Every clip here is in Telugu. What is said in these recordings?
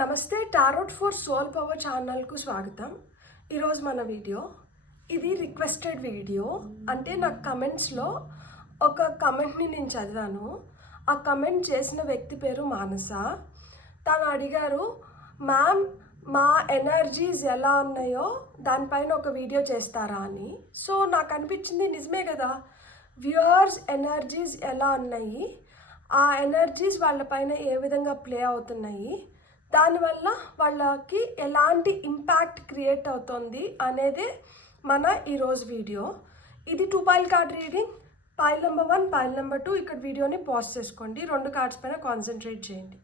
నమస్తే. టారోట్ ఫర్ సోల్ పవర్ ఛానల్కు స్వాగతం. ఈరోజు మన వీడియో ఇది రిక్వెస్టెడ్ వీడియో. అంటే నాకు కమెంట్స్లో ఒక కమెంట్ని నేను చదివాను. ఆ కమెంట్ చేసిన వ్యక్తి పేరు మానస. తను అడిగారు, మ్యామ్ మా ఎనర్జీస్ ఎలా ఉన్నాయో దానిపైన ఒక వీడియో చేస్తారా అని. సో నాకు అనిపించింది నిజమే కదా, వ్యూవర్స్ ఎనర్జీస్ ఎలా ఉన్నాయి, ఆ ఎనర్జీస్ వాళ్ళపైన ఏ విధంగా ప్లే అవుతున్నాయి, దానివల్ల వాళ్ళకి ఎలాంటి ఇంపాక్ట్ క్రియేట్ అవుతుంది అనేదే మన ఈరోజు వీడియో. ఇది 2 pile card reading. Pile number 1, pile number 2 ఇక్కడ వీడియోని పాజ్ చేసుకోండి. 2 కార్డ్స్ పైన కాన్సన్ట్రేట్ చేయండి.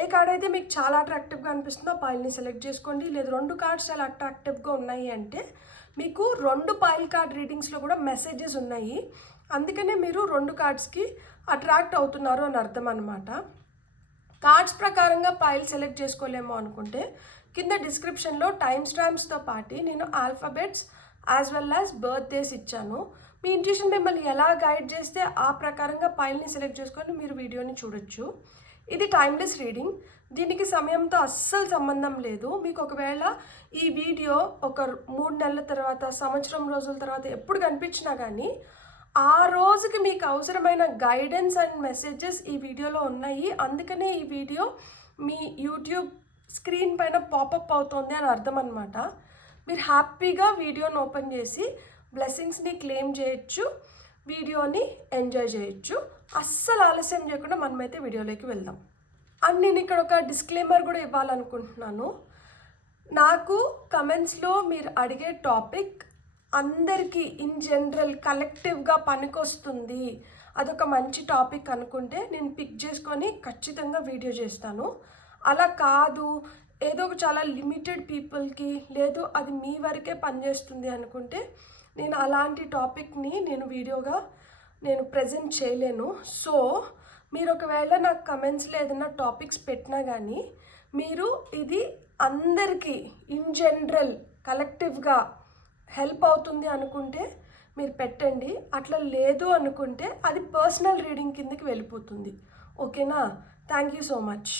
ఏ కార్డ్ అయితే మీకు చాలా అట్రాక్టివ్గా అనిపిస్తుందో పైల్ని సెలెక్ట్ చేసుకోండి. లేదు 2 కార్డ్స్ చాలా అట్రాక్టివ్గా ఉన్నాయి అంటే మీకు 2 పైల్ కార్డ్ రీడింగ్స్లో కూడా మెసేజెస్ ఉన్నాయి. అందుకనే మీరు 2 కార్డ్స్కి అట్రాక్ట్ అవుతున్నారు అని అర్థం అనమాట. కార్డ్స్ ప్రకారంగా పైల్ సెలెక్ట్ చేసుకోలేమో అనుకుంటే కింద డిస్క్రిప్షన్లో టైమ్ స్టాంప్స్తో పాటు నేను alphabets as well as birthdays ఇచ్చాను. మీ ఇంట్యూషన్ మిమ్మల్ని ఎలా గైడ్ చేస్తే ఆ ప్రకారంగా పైల్ని సెలెక్ట్ చేసుకొని మీరు వీడియోని చూడొచ్చు. ఇది టైమ్లెస్ రీడింగ్. దీనికి సమయంతో అస్సలు సంబంధం లేదు. మీకు ఒకవేళ ఈ వీడియో ఒక 3 నెలల తర్వాత, సంవత్సరం రోజుల తర్వాత ఎప్పుడు కనిపించినా కానీ ఆ రోజుకి మీకు అవసరమైన గైడెన్స్ అండ్ మెసేజెస్ ఈ వీడియోలో ఉన్నాయి. అందుకనే ఈ వీడియో మీ యూట్యూబ్ స్క్రీన్ పైన పాపప్ అవుతుంది అని అర్థం అనమాట. మీరు హ్యాపీగా వీడియోని ఓపెన్ చేసి బ్లెస్సింగ్స్ని క్లెయిమ్ చేయొచ్చు, వీడియోని ఎంజాయ్ చేయొచ్చు. అస్సలు ఆలస్యం చేయకుండా మనమైతే వీడియోలోకి వెళ్దాం. అండ్ నేను ఇక్కడ ఒక డిస్క్లైమర్ కూడా ఇవ్వాలనుకుంటున్నాను. నాకు కమెంట్స్లో మీరు అడిగే టాపిక్ అందరికీ ఇన్ జనరల్ కలెక్టివ్గా పనికొస్తుంది, అదొక మంచి టాపిక్ అనుకుంటే నేను పిక్ చేసుకొని ఖచ్చితంగా వీడియో చేస్తాను. అలా కాదు, ఏదో ఒక చాలా లిమిటెడ్ పీపుల్కి, లేదు అది మీ వరకే పనిచేస్తుంది అనుకుంటే నేను అలాంటి టాపిక్ని నేను వీడియోగా ప్రజెంట్ చేయలేను. సో మీరు ఒకవేళ నాకు కమెంట్స్లో ఏదైనా టాపిక్స్ పెట్టినా కానీ మీరు ఇది అందరికీ ఇన్ జనరల్ కలెక్టివ్గా హెల్ప్ అవుతుంది అనుకుంటే మీరు పెట్టండి. అట్లా లేదు అనుకుంటే అది పర్సనల్ రీడింగ్ కిందకి వెళ్ళిపోతుంది. ఓకేనా? Thank you so much.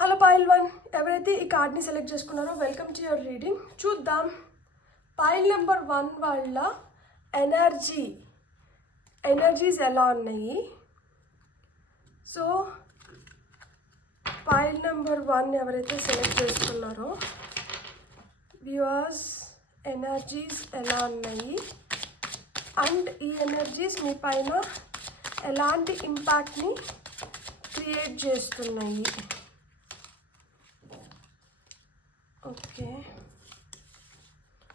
Hello pile 1, ఎవరైతే ఈ కార్డ్ని సెలెక్ట్ చేసుకున్నారో వెల్కమ్ టు యువర్ రీడింగ్. చూద్దాం పైల్ నెంబర్ 1 వాళ్ళ ఎనర్జీస్ ఎలా ఉన్నాయి. సో పైల్ నెంబర్ 1 ఎవరైతే సెలెక్ట్ చేసుకున్నారో వ్యూవర్స్ ఎనర్జీస్ ఎలా ఉన్నాయి అండ్ ఈ ఎనర్జీస్ మీ పైన ఎలాంటి ఇంపాక్ట్ని క్రియేట్ చేస్తున్నాయి. ఓకే,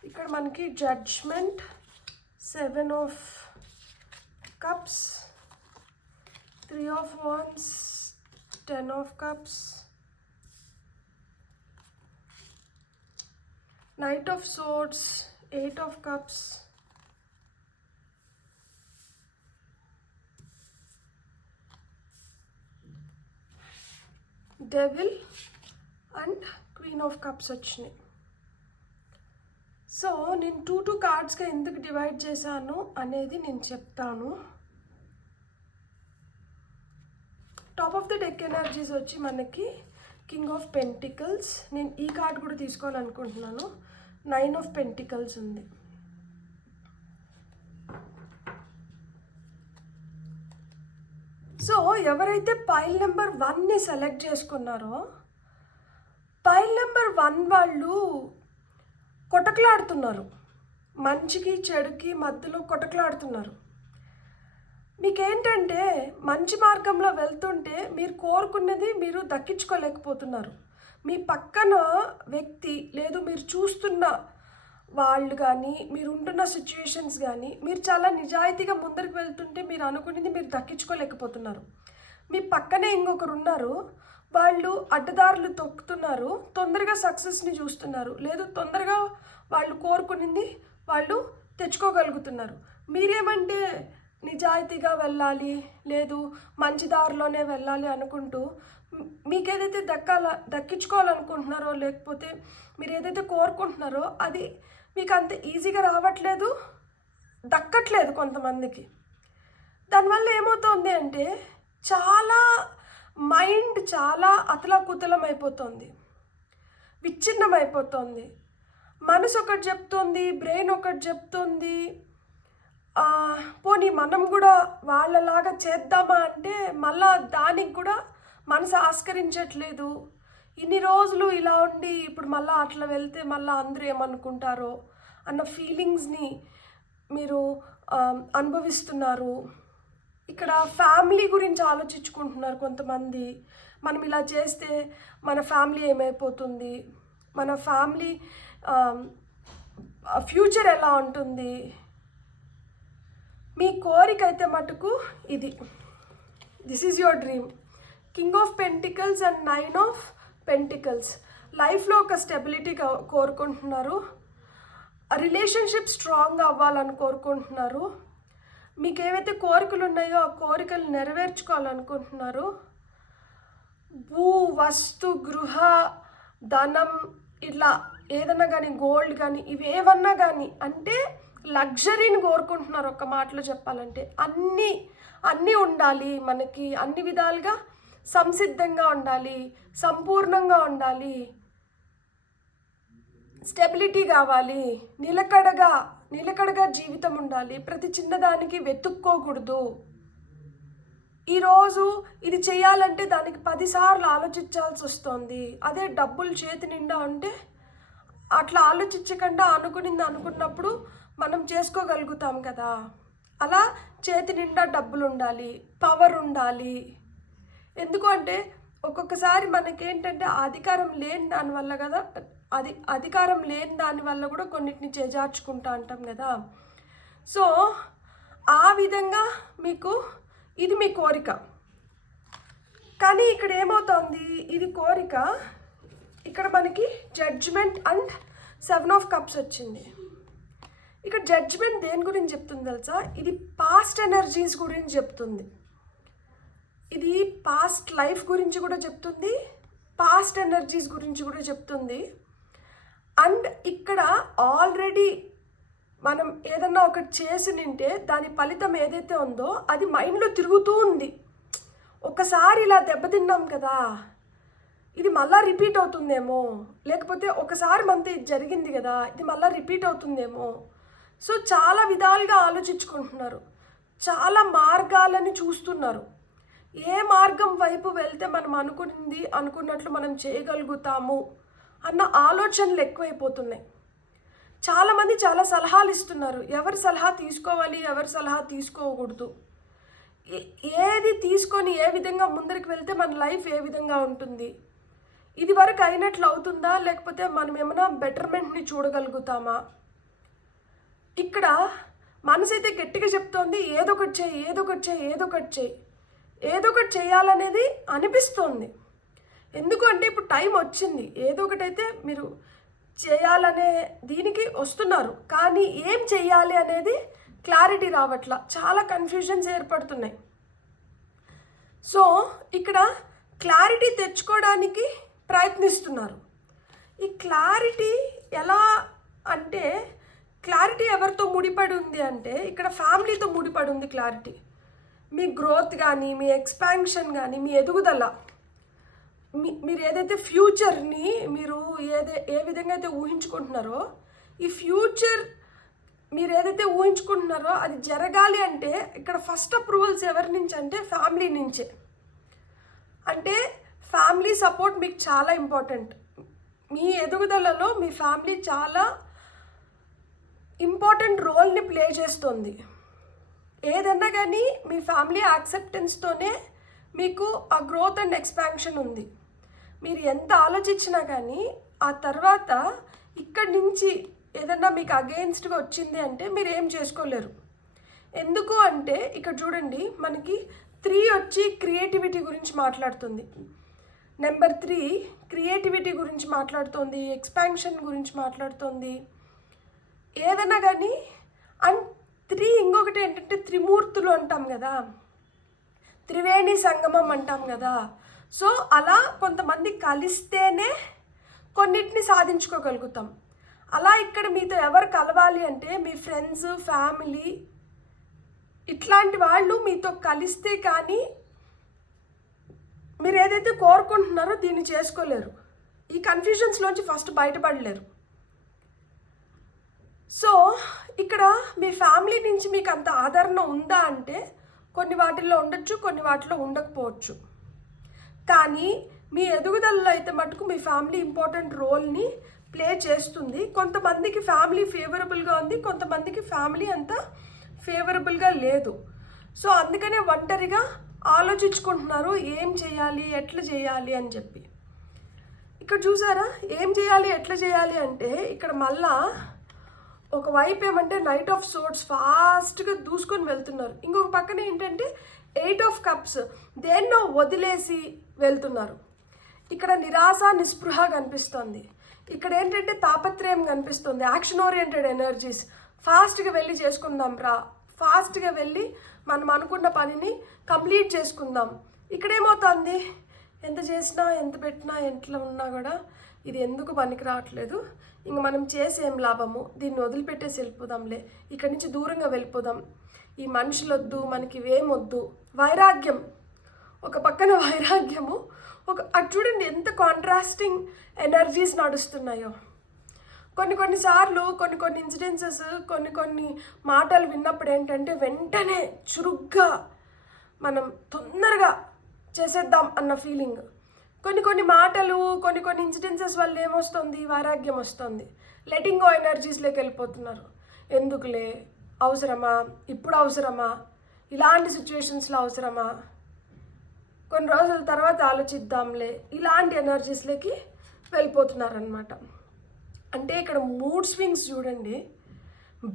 ఇక్కడ మనకి judgement, 7 of cups, 3 of wands, 10 of cups, Knight of Swords, 8 of Cups, Devil and Queen of Cups వచ్చినాయి. సో నేను 2 కార్డ్స్గా ఎందుకు డివైడ్ చేశాను అనేది నేను చెప్తాను. Top of the deck energies వచ్చి మనకి కింగ్ ఆఫ్ పెంటికల్స్. నేను ఈ కార్డ్ కూడా తీసుకోవాలనుకుంటున్నాను. 9 ఆఫ్ పెంటికల్స్ ఉంది. సో ఎవరైతే పైల్ నెంబర్ 1ని సెలెక్ట్ చేసుకున్నారో పైల్ నెంబర్ 1 వాళ్ళు కొటకలాడుతున్నారు, మంచికి చెడుకి మధ్యలో కొటకలాడుతున్నారు. మీకేంటంటే మంచి మార్గంలో వెళ్తుంటే మీరు కోరుకున్నది మీరు దక్కించుకోలేకపోతున్నారు. మీ పక్కన వ్యక్తి, లేదు మీరు చూస్తున్న వాళ్ళు కానీ, మీరు ఉంటున్న సిచ్యువేషన్స్ కానీ, మీరు చాలా నిజాయితీగా ముందరికి వెళ్తుంటే మీరు అనుకునేది మీరు దక్కించుకోలేకపోతున్నారు. మీ పక్కనే ఇంకొకరు ఉన్నారు, వాళ్ళు అడ్డదారులు తొక్కుతున్నారు, తొందరగా సక్సెస్ని చూస్తున్నారు, లేదు తొందరగా వాళ్ళు కోరుకునింది వాళ్ళు తెచ్చుకోగలుగుతున్నారు. మీరేమంటే నిజాయితీగా వెళ్ళాలి, లేదు మంచి దారిలోనే వెళ్ళాలి అనుకుంటూ మీకు ఏదైతే దక్కించుకోవాలనుకుంటున్నారో, లేకపోతే మీరు ఏదైతే కోరుకుంటున్నారో అది మీకు అంత ఈజీగా రావట్లేదు, దక్కట్లేదు కొంతమందికి. దానివల్ల ఏమవుతుంది అంటే చాలా మైండ్ చాలా అతలాకుతలం అయిపోతుంది, విచ్ఛిన్నమైపోతుంది. మనసు ఒకటి చెప్తుంది, బ్రెయిన్ ఒకటి చెప్తుంది. పోనీ మనం కూడా వాళ్ళలాగా చేద్దామా అంటే మళ్ళా దానికి కూడా మనసు ఆస్కరించట్లేదు. ఇన్ని రోజులు ఇలా ఉండి ఇప్పుడు మళ్ళీ అట్లా వెళ్తే మళ్ళీ అందరూ ఏమనుకుంటారో అన్న ఫీలింగ్స్ని మీరు అనుభవిస్తున్నారు. ఇక్కడ ఫ్యామిలీ గురించి ఆలోచించుకుంటున్నారు కొంతమంది. మనం ఇలా చేస్తే మన ఫ్యామిలీ ఏమైపోతుంది, మన ఫ్యామిలీ ఫ్యూచర్ ఎలా ఉంటుంది. మీ కోరిక అయితే మటుకు ఇది, this is your dream. King of pentacles and 9 of pentacles. లైఫ్లో ఒక స్టెబిలిటీ కోరుకుంటున్నారు, రిలేషన్షిప్ స్ట్రాంగ్గా అవ్వాలని కోరుకుంటున్నారు. మీకు ఏవైతే కోరికలు ఉన్నాయో ఆ కోరికలు నెరవేర్చుకోవాలనుకుంటున్నారు. భూ వస్తు గృహ ధనం ఇట్లా ఏదన్నా కానీ, గోల్డ్ కానీ, ఇవేవన్నా కానీ, అంటే లగ్జరీని కోరుకుంటున్నారు. ఒక మాటలో చెప్పాలంటే అన్నీ ఉండాలి, మనకి అన్ని విధాలుగా సంసిద్ధంగా ఉండాలి, సంపూర్ణంగా ఉండాలి, స్టెబిలిటీ కావాలి, నిలకడగా జీవితం ఉండాలి, ప్రతి చిన్నదానికి వెతుక్కోకూడదు. ఈరోజు ఇది చేయాలంటే దానికి 10 సార్లు ఆలోచించాల్సి వస్తుంది. అదే డబ్బులు చేతి నిండా ఉంటే అట్లా ఆలోచించకుండా అనుకున్నప్పుడు మనం చేసుకోగలుగుతాం కదా. అలా చేతి నిండా డబ్బులు ఉండాలి, పవర్ ఉండాలి. ఎందుకు అంటే ఒక్కొక్కసారి మనకేంటంటే అధికారం లేని దానివల్ల కదా, అధికారం లేని దానివల్ల కూడా కొన్నిటిని చేజార్చుకుంటా అంటాం కదా. సో ఆ విధంగా మీకు ఇది మీ కోరిక. కానీ ఇక్కడ ఏమవుతుంది, ఇది కోరిక, ఇక్కడ మనకి జడ్జ్మెంట్ అండ్ 7 ఆఫ్ కప్స్ వచ్చింది. ఇక్కడ జడ్జ్మెంట్ దేని గురించి చెప్తుంది తెలుసా? ఇది పాస్ట్ ఎనర్జీస్ గురించి చెప్తుంది. ఇది పాస్ట్ లైఫ్ గురించి కూడా చెప్తుంది, పాస్ట్ ఎనర్జీస్ గురించి కూడా చెప్తుంది. అండ్ ఇక్కడ ఆల్రెడీ మనం ఏదన్నా ఒకటి చేసి నింటే దాని ఫలితం ఏదైతే ఉందో అది మైండ్లో తిరుగుతూ ఉంది. ఒకసారి ఇలా దెబ్బతిన్నాం కదా, ఇది మళ్ళీ రిపీట్ అవుతుందేమో, లేకపోతే ఒకసారి మనతో ఇది జరిగింది కదా, ఇది మళ్ళీ రిపీట్ అవుతుందేమో. సో చాలా విధాలుగా ఆలోచించుకుంటున్నారు, చాలా మార్గాలని చూస్తున్నారు. ఏ మార్గం వైపు వెళ్తే మనం అనుకున్నట్లు మనం చేయగలుగుతాము అన్న ఆలోచనలు ఎక్కువైపోతున్నాయి. చాలామంది చాలా సలహాలు ఇస్తున్నారు, ఎవరి సలహా తీసుకోవాలి, ఎవరి సలహా తీసుకోకూడదు, ఏది తీసుకొని ఏ విధంగా ముందరికి వెళ్తే మన లైఫ్ ఏ విధంగా ఉంటుంది, ఇది వరకు అయినట్లు అవుతుందా, లేకపోతే మనం ఏమైనా బెటర్మెంట్ని చూడగలుగుతామా. ఇక్కడ మనసు అయితే గట్టిగా చెప్తోంది, ఏదో ఒకటి చేయాలనేది అనిపిస్తోంది. ఎందుకంటే ఇప్పుడు టైం వచ్చింది, ఏదో ఒకటైతే మీరు చేయాలనే దీనికి వస్తున్నారు. కానీ ఏం చెయ్యాలి అనేది క్లారిటీ రావట్లా, చాలా కన్ఫ్యూజన్స్ ఏర్పడుతున్నాయి. సో ఇక్కడ క్లారిటీ తెచ్చుకోవడానికి ప్రయత్నిస్తున్నారు. ఈ క్లారిటీ ఎలా అంటే, క్లారిటీ ఎవరితో ముడిపడి ఉంది అంటే ఇక్కడ ఫ్యామిలీతో ముడిపడి ఉంది క్లారిటీ. మీ గ్రోత్ కానీ, మీ ఎక్స్పాన్షన్ కానీ, మీ ఎదుగుదల, మీరు ఏదైతే ఫ్యూచర్ని మీరు ఏ విధంగా అయితే ఊహించుకుంటున్నారో, ఈ ఫ్యూచర్ మీరు ఏదైతే ఊహించుకుంటున్నారో అది జరగాలి అంటే ఇక్కడ ఫస్ట్ అప్రూవల్స్ ఎవరి నుంచి అంటే ఫ్యామిలీ నుంచే. అంటే ఫ్యామిలీ సపోర్ట్ మీకు చాలా ఇంపార్టెంట్. మీ ఎదుగుదలలో మీ ఫ్యామిలీ చాలా ఇంపార్టెంట్ రోల్ని ప్లే చేస్తుంది. ఏదన్నా కానీ మీ ఫ్యామిలీ యాక్సెప్టెన్స్తోనే మీకు ఆ గ్రోత్ అండ్ ఎక్స్పాన్షన్ ఉంది. మీరు ఎంత ఆలోచించినా కానీ ఆ తర్వాత ఇక్కడి నుంచి ఏదన్నా మీకు అగెయిన్స్ట్గా వచ్చింది అంటే మీరు ఏం చేసుకోలేరు. ఎందుకు అంటే ఇక్కడ చూడండి, మనకి 3 వచ్చి క్రియేటివిటీ గురించి మాట్లాడుతుంది. నెంబర్ 3 క్రియేటివిటీ గురించి మాట్లాడుతుంది, ఎక్స్పాన్షన్ గురించి మాట్లాడుతుంది, ఏదన్నా కానీ. అండ్ 3 ఇంకొకటి ఏంటంటే త్రిమూర్తులు అంటాం కదా, త్రివేణి సంగమం అంటాం కదా. సో అలా కొంతమంది కలిస్తేనే కొన్నిటిని సాధించుకోగలుగుతాం. అలా ఇక్కడ మీతో ఎవరు కలవాలి అంటే మీ ఫ్రెండ్స్, ఫ్యామిలీ, ఇట్లాంటి వాళ్ళు మీతో కలిస్తే కానీ మీరు ఏదైతే కోరుకుంటున్నారో దీన్ని చేసుకోలేరు. ఈ కన్ఫ్యూజన్స్లోంచి ఫస్ట్ బయటపడలేరు. సో ఇక్కడ మీ ఫ్యామిలీ నుంచి మీకు అంత ఆదరణ ఉందా అంటే కొన్ని వాటిల్లో ఉండొచ్చు, కొన్ని వాటిలో ఉండకపోవచ్చు. కానీ మీ ఎదుగుదలలో అయితే మటుకు మీ ఫ్యామిలీ ఇంపార్టెంట్ రోల్ని ప్లే చేస్తుంది. కొంతమందికి ఫ్యామిలీ ఫేవరబుల్గా ఉంది, కొంతమందికి ఫ్యామిలీ అంత ఫేవరబుల్గా లేదు. సో అందుకనే ఒంటరిగా ఆలోచించుకుంటున్నారు ఏం చేయాలి, ఎట్లా చేయాలి అని చెప్పి. ఇక్కడ చూసారా ఏం చేయాలి, ఎట్లా చేయాలి అంటే ఇక్కడ మళ్ళా ఒకవైపు ఏమంటే నైట్ ఆఫ్ సోర్డ్స్ ఫాస్ట్గా దూసుకొని వెళ్తున్నారు. ఇంకొక పక్కన ఏంటంటే 8 ఆఫ్ కప్స్ దేన్నో వదిలేసి వెళ్తున్నారు. ఇక్కడ నిరాశ, నిస్పృహ కనిపిస్తుంది. ఇక్కడ ఏంటంటే తాపత్రయం కనిపిస్తుంది. Action oriented energies. ఫాస్ట్గా వెళ్ళి చేసుకుందాం రా, ఫాస్ట్గా వెళ్ళి మనం అనుకున్న పనిని కంప్లీట్ చేసుకుందాం. ఇక్కడ ఏమవుతుంది, ఎంత చేసినా ఎంత పెట్టినా ఎంట్లో ఉన్నా కూడా ఇది ఎందుకు పనికి రావట్లేదు, ఇంక మనం చేసి ఏం లాభము, దీన్ని వదిలిపెట్టేసి వెళ్ళిపోదాంలే, ఇక్కడి నుంచి దూరంగా వెళ్ళిపోదాం, ఈ మనుషులు వద్దు, మనకి ఇవేమొద్దు. వైరాగ్యం, ఒక పక్కన వైరాగ్యము, అటు చూడండి ఎంత కాంట్రాస్టింగ్ ఎనర్జీస్ నడుస్తున్నాయో. కొన్నిసార్లు కొన్ని ఇన్సిడెన్సెస్, కొన్ని మాటలు విన్నప్పుడు ఏంటంటే వెంటనే చురుగ్గా మనం తొందరగా చేసేద్దాం అన్న ఫీలింగ్. కొన్ని మాటలు, కొన్ని ఇన్సిడెన్సెస్ వల్ల ఏమొస్తుంది, వైరాగ్యం వస్తుంది. లెటింగ్ గో ఎనర్జీస్లోకి వెళ్ళిపోతున్నారు. ఎందుకులే, అవసరమా, ఇప్పుడు అవసరమా, ఇలాంటి సిచ్యువేషన్స్లో అవసరమా, కొన్ని రోజుల తర్వాత ఆలోచిద్దాంలే, ఇలాంటి ఎనర్జీస్లోకి వెళ్ళిపోతున్నారనమాట. అంటే ఇక్కడ మూడ్ స్వింగ్స్ చూడండి,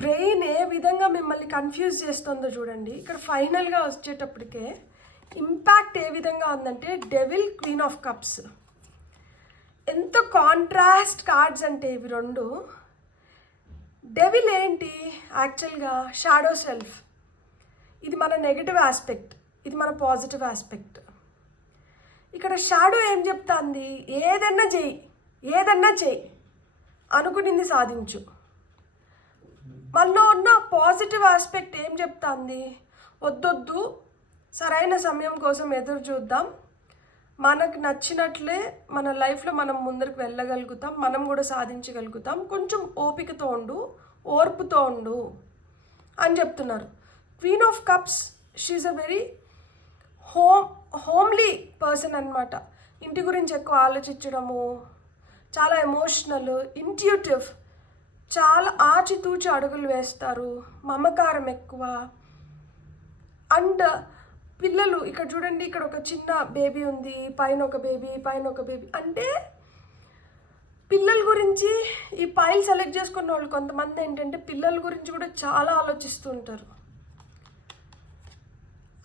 బ్రెయిన్ ఏ విధంగా మిమ్మల్ని కన్ఫ్యూజ్ చేస్తుందో చూడండి. ఇక్కడ ఫైనల్గా వచ్చేటప్పటికే ఇంపాక్ట్ ఏ విధంగా ఉందంటే డెవిల్, క్వీన్ ఆఫ్ కప్స్. ఎంత కాంట్రాస్ట్ కార్డ్స్ అంటే ఇవి రెండు. డెవిల్ ఏంటి, యాక్చువల్గా షాడో సెల్ఫ్. ఇది మన నెగటివ్ ఆస్పెక్ట్, ఇది మన పాజిటివ్ ఆస్పెక్ట్. ఇక్కడ షాడో ఏం చెప్తాంది, ఏదన్నా చెయ్యి, అనుకునింది సాధించు. మనలో ఉన్న పాజిటివ్ ఆస్పెక్ట్ ఏం చెప్తాంది, వద్దొద్దు, సరైన సమయం కోసం ఎదురు చూద్దాం, మనకు నచ్చినట్లే మన లైఫ్లో మనం ముందరికి వెళ్ళగలుగుతాం, మనం కూడా సాధించగలుగుతాం, కొంచెం ఓపికతో ఉండు, ఓర్పుతో ఉండు అని చెప్తున్నారు. Queen of cups, she a very homely person అనమాట. ఇంటి గురించి ఎక్కువ ఆలోచించడము, చాలా ఎమోషనల్, ఇంట్యూటివ్, చాలా ఆచితూచి అడుగులు వేస్తారు, మమకారం ఎక్కువ. అండ్ పిల్లలు, ఇక్కడ చూడండి, ఇక్కడ ఒక చిన్న బేబీ ఉంది, పైన ఒక బేబీ. అంటే పిల్లల గురించి ఈ పైల్ సెలెక్ట్ చేసుకున్న వాళ్ళు కొంతమంది ఏంటంటే పిల్లల గురించి కూడా చాలా ఆలోచిస్తూ ఉంటారు.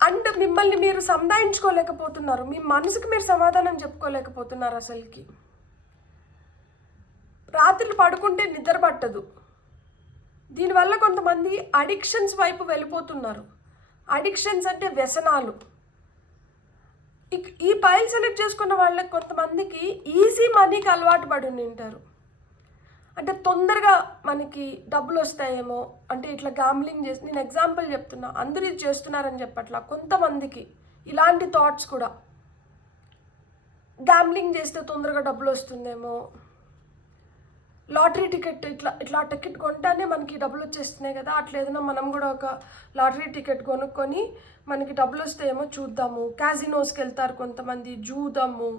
అండ్ మిమ్మల్ని మీరు సంధాయించుకోలేకపోతున్నారు, మీ మనసుకి మీరు సమాధానం చెప్పుకోలేకపోతున్నారు. అసలుకి రాత్రులు పడుకుంటే నిద్ర పట్టదు. దీనివల్ల కొంతమంది అడిక్షన్స్ వైపు వెళ్ళిపోతున్నారు. అడిక్షన్స్ అంటే వ్యసనాలు. ఈ పైల్ సెలెక్ట్ చేసుకున్న వాళ్ళకి కొంతమందికి ఈజీ మనీకి అలవాటు పడి ఉంటారు. అంటే తొందరగా మనకి డబ్బులు వస్తాయేమో, అంటే ఇట్లా గ్యాంబ్లింగ్ చేసి, నేను ఎగ్జాంపుల్ చెప్తున్నా, అందరూ ఇది చేస్తున్నారని చెప్పట్లా, కొంతమందికి ఇలాంటి థాట్స్ కూడా, గ్యాంబ్లింగ్ చేస్తే తొందరగా డబ్బులు వస్తుందేమో, లాటరీ టికెట్ ఇట్లా టికెట్ కొంటానే మనకి డబ్బులు వచ్చేస్తున్నాయి కదా, అట్లా ఏదైనా మనం కూడా ఒక లాటరీ టికెట్ కొనుక్కొని మనకి డబ్బులు వస్తాయేమో చూద్దాము, క్యాజినోస్కి వెళ్తారు కొంతమంది, జూదము.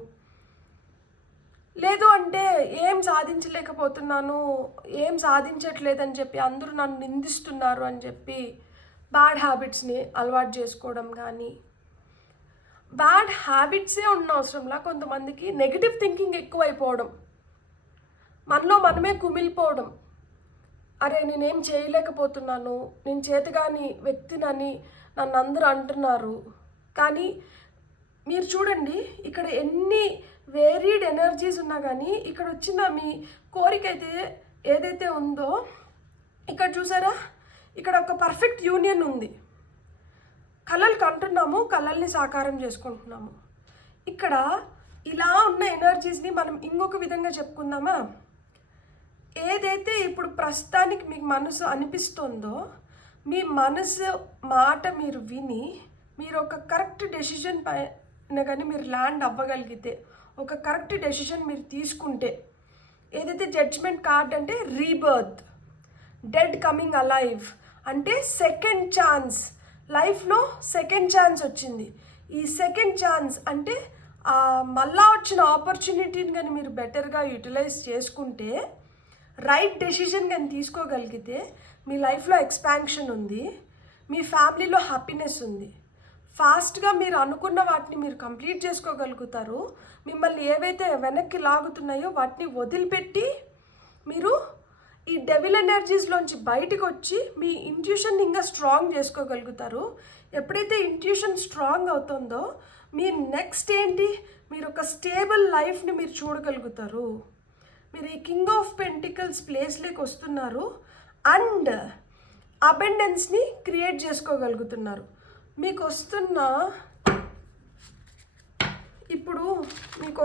లేదు అంటే ఏం సాధించలేకపోతున్నాను, ఏం సాధించట్లేదని చెప్పి అందరూ నన్ను నిందిస్తున్నారు అని చెప్పి బ్యాడ్ హ్యాబిట్స్ని అలవాటు చేసుకోవడం. కానీ బ్యాడ్ హ్యాబిట్సే ఉన్న అవసరంలా కొంతమందికి నెగిటివ్ థింకింగ్ ఎక్కువైపోవడం, మనలో మనమే కుమిలిపోవడం. అరే నేనేం చేయలేకపోతున్నాను, నేను చేతగాని వ్యక్తినని నన్ను అందరూ అంటున్నారు. కానీ మీరు చూడండి, ఇక్కడ ఎన్ని వేరీడ్ ఎనర్జీస్ ఉన్నా కానీ ఇక్కడ వచ్చిన మీ కోరిక అయితే ఏదైతే ఉందో, ఇక్కడ చూసారా, ఇక్కడ ఒక పర్ఫెక్ట్ యూనియన్ ఉంది. కళలు కంటున్నాము, కళల్ని సాకారం చేసుకుంటున్నాము. ఇక్కడ ఇలా ఉన్న ఎనర్జీస్ని మనం ఇంకొక విధంగా చెప్పుకుందామా, ఏదైతే ఇప్పుడు ప్రస్తుతానికి మీకు మనసు అనిపిస్తుందో, మీ మనసు మాట మీరు విని మీరు ఒక కరెక్ట్ డెసిషన్ కానీ మీరు ల్యాండ్ అవ్వగలిగితే, ఒక కరెక్ట్ డెసిషన్ మీరు తీసుకుంటే, ఏదైతే జడ్జ్మెంట్ కార్డ్ అంటే రీబర్త్, డెడ్ కమింగ్ అలైవ్ అంటే సెకండ్ ఛాన్స్, లైఫ్లో సెకండ్ ఛాన్స్ వచ్చింది. ఈ సెకండ్ ఛాన్స్ అంటే మళ్ళా వచ్చిన ఆపర్చునిటీని కానీ మీరు బెటర్గా యూటిలైజ్ చేసుకుంటే, రైట్ డెసిషన్ కానీ తీసుకోగలిగితే మీ లైఫ్లో ఎక్స్పాన్షన్ ఉంది, మీ ఫ్యామిలీలో హ్యాపీనెస్ ఉంది, ఫాస్ట్గా మీరు అనుకున్న వాటిని మీరు కంప్లీట్ చేసుకోగలుగుతారు. మిమ్మల్ని ఏవైతే వెనక్కి లాగుతున్నాయో వాటిని వదిలిపెట్టి మీరు ఈ డెవిల్ ఎనర్జీస్లోంచి బయటకు వచ్చి మీ ఇంట్యూషన్ ఇంకా స్ట్రాంగ్ చేసుకోగలుగుతారు. ఎప్పుడైతే ఇంట్యూషన్ స్ట్రాంగ్ అవుతుందో మీ నెక్స్ట్ ఏంటి, మీరు ఒక స్టేబుల్ లైఫ్ని మీరు చూడగలుగుతారు. మీరు ఈ కింగ్ ఆఫ్ పెంటికల్స్ ప్లేస్లోకి వస్తున్నారు అండ్ అబెండెన్స్ని క్రియేట్ చేసుకోగలుగుతున్నారు. మీకు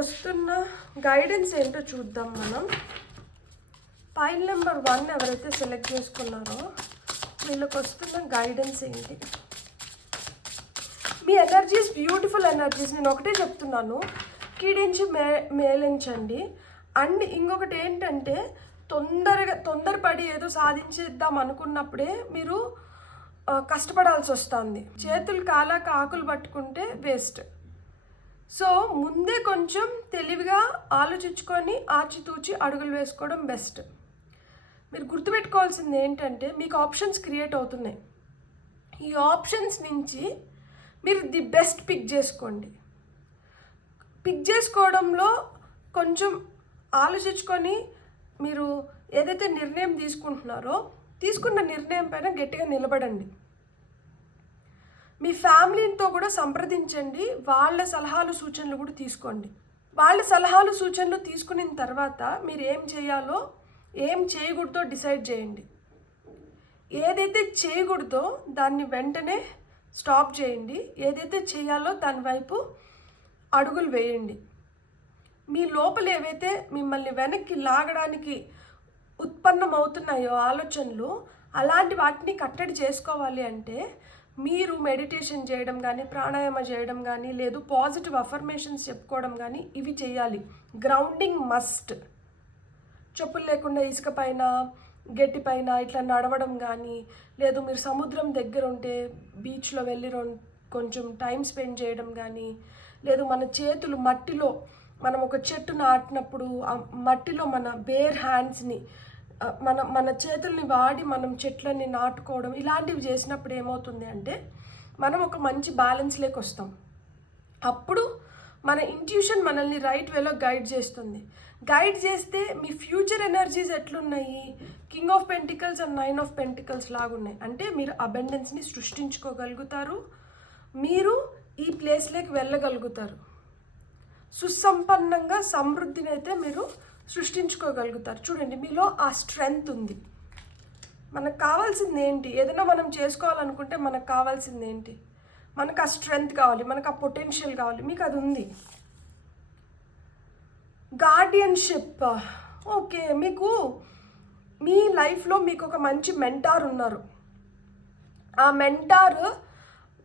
వస్తున్న గైడెన్స్ ఏంటో చూద్దాం మనం. పైల్ నెంబర్ 1 ఎవరైతే సెలెక్ట్ చేసుకున్నారో వీళ్ళకి వస్తున్న గైడెన్స్ ఏంటి? మీ ఎనర్జీస్ బ్యూటిఫుల్ ఎనర్జీస్. నేను ఒకటే చెప్తున్నాను, కీడించి మేలించండి. అండ్ ఇంకొకటి ఏంటంటే, తొందరపడి ఏదో సాధించేద్దాం అనుకున్నప్పుడే మీరు కష్టపడాల్సి వస్తుంది. చేతులు కాలాక ఆకులు పట్టుకుంటే వేస్ట్. సో ముందే కొంచెం తెలివిగా ఆలోచించుకొని ఆచితూచి అడుగులు వేసుకోవడం బెస్ట్. మీరు గుర్తుపెట్టుకోవాల్సింది ఏంటంటే, మీకు ఆప్షన్స్ క్రియేట్ అవుతున్నాయి. ఈ ఆప్షన్స్ నుంచి మీరు ది బెస్ట్ పిక్ చేసుకోండి. పిక్ చేసుకోవడంలో కొంచెం ఆలోచించుకొని మీరు ఏదైతే నిర్ణయం తీసుకుంటున్నారో తీసుకున్న నిర్ణయం పైన గట్టిగా నిలబడండి. మీ ఫ్యామిలీతో కూడా సంప్రదించండి, వాళ్ళ సలహాలు సూచనలు కూడా తీసుకోండి. వాళ్ళ సలహాలు సూచనలు తీసుకున్న తర్వాత మీరు ఏం చేయాలో ఏం చేయకూడదో డిసైడ్ చేయండి. ఏదైతే చేయకూడదో దాన్ని వెంటనే స్టాప్ చేయండి, ఏదైతే చేయాలో దాని వైపు అడుగులు వేయండి. మీ లోపల ఏవైతే మిమ్మల్ని వెనక్కి లాగడానికి ఉత్పన్నమవుతున్నాయో ఆలోచనలు, అలాంటి వాటిని కట్టడి చేసుకోవాలి అంటే మీరు మెడిటేషన్ చేయడం కానీ, ప్రాణాయామ చేయడం కానీ, లేదు పాజిటివ్ అఫర్మేషన్స్ చెప్పుకోవడం కానీ ఇవి చేయాలి. Grounding must. చెప్పులు లేకుండా ఇసుక పైన, గట్టి పైన ఇట్లా నడవడం కానీ, లేదు మీరు సముద్రం దగ్గర ఉంటే బీచ్లో వెళ్ళి కొంచెం టైం స్పెండ్ చేయడం కానీ, లేదు మన చేతులు మట్టిలో మనం ఒక చెట్టు నాటినప్పుడు ఆ మట్టిలో మన బేర్ హ్యాండ్స్ని మన చేతుల్ని వాడి మనం చెట్లని నాటుకోవడం, ఇలాంటివి చేసినప్పుడు ఏమవుతుంది అంటే మనం ఒక మంచి బ్యాలెన్స్లోకి వస్తాం. అప్పుడు మన ఇంట్యూషన్ మనల్ని రైట్ వేలో గైడ్ చేస్తుంది. గైడ్ చేస్తే మీ ఫ్యూచర్ ఎనర్జీస్ ఎట్లున్నాయి, king of pentacles and 9 of pentacles లాగున్నాయి. అంటే మీరు అబెండెన్స్ని సృష్టించుకోగలుగుతారు, మీరు ఈ ప్లేస్లోకి వెళ్ళగలుగుతారు. సుసంపన్నంగా సమృద్ధిని అయితే మీరు సృష్టించుకోగలుగుతారు. చూడండి, మీలో ఆ స్ట్రెంగ్త్ ఉంది. మనకు కావాల్సింది ఏంటి? ఏదైనా మనం చేసుకోవాలనుకుంటే మనకు కావాల్సింది ఏంటి? మనకు ఆ స్ట్రెంగ్త్ కావాలి, మనకు ఆ పొటెన్షియల్ కావాలి. మీకు అది ఉంది. గార్డియన్షిప్. ఓకే, మీకు మీ లైఫ్లో మీకు ఒక మంచి మెంటార్ ఉన్నారు. ఆ మెంటార్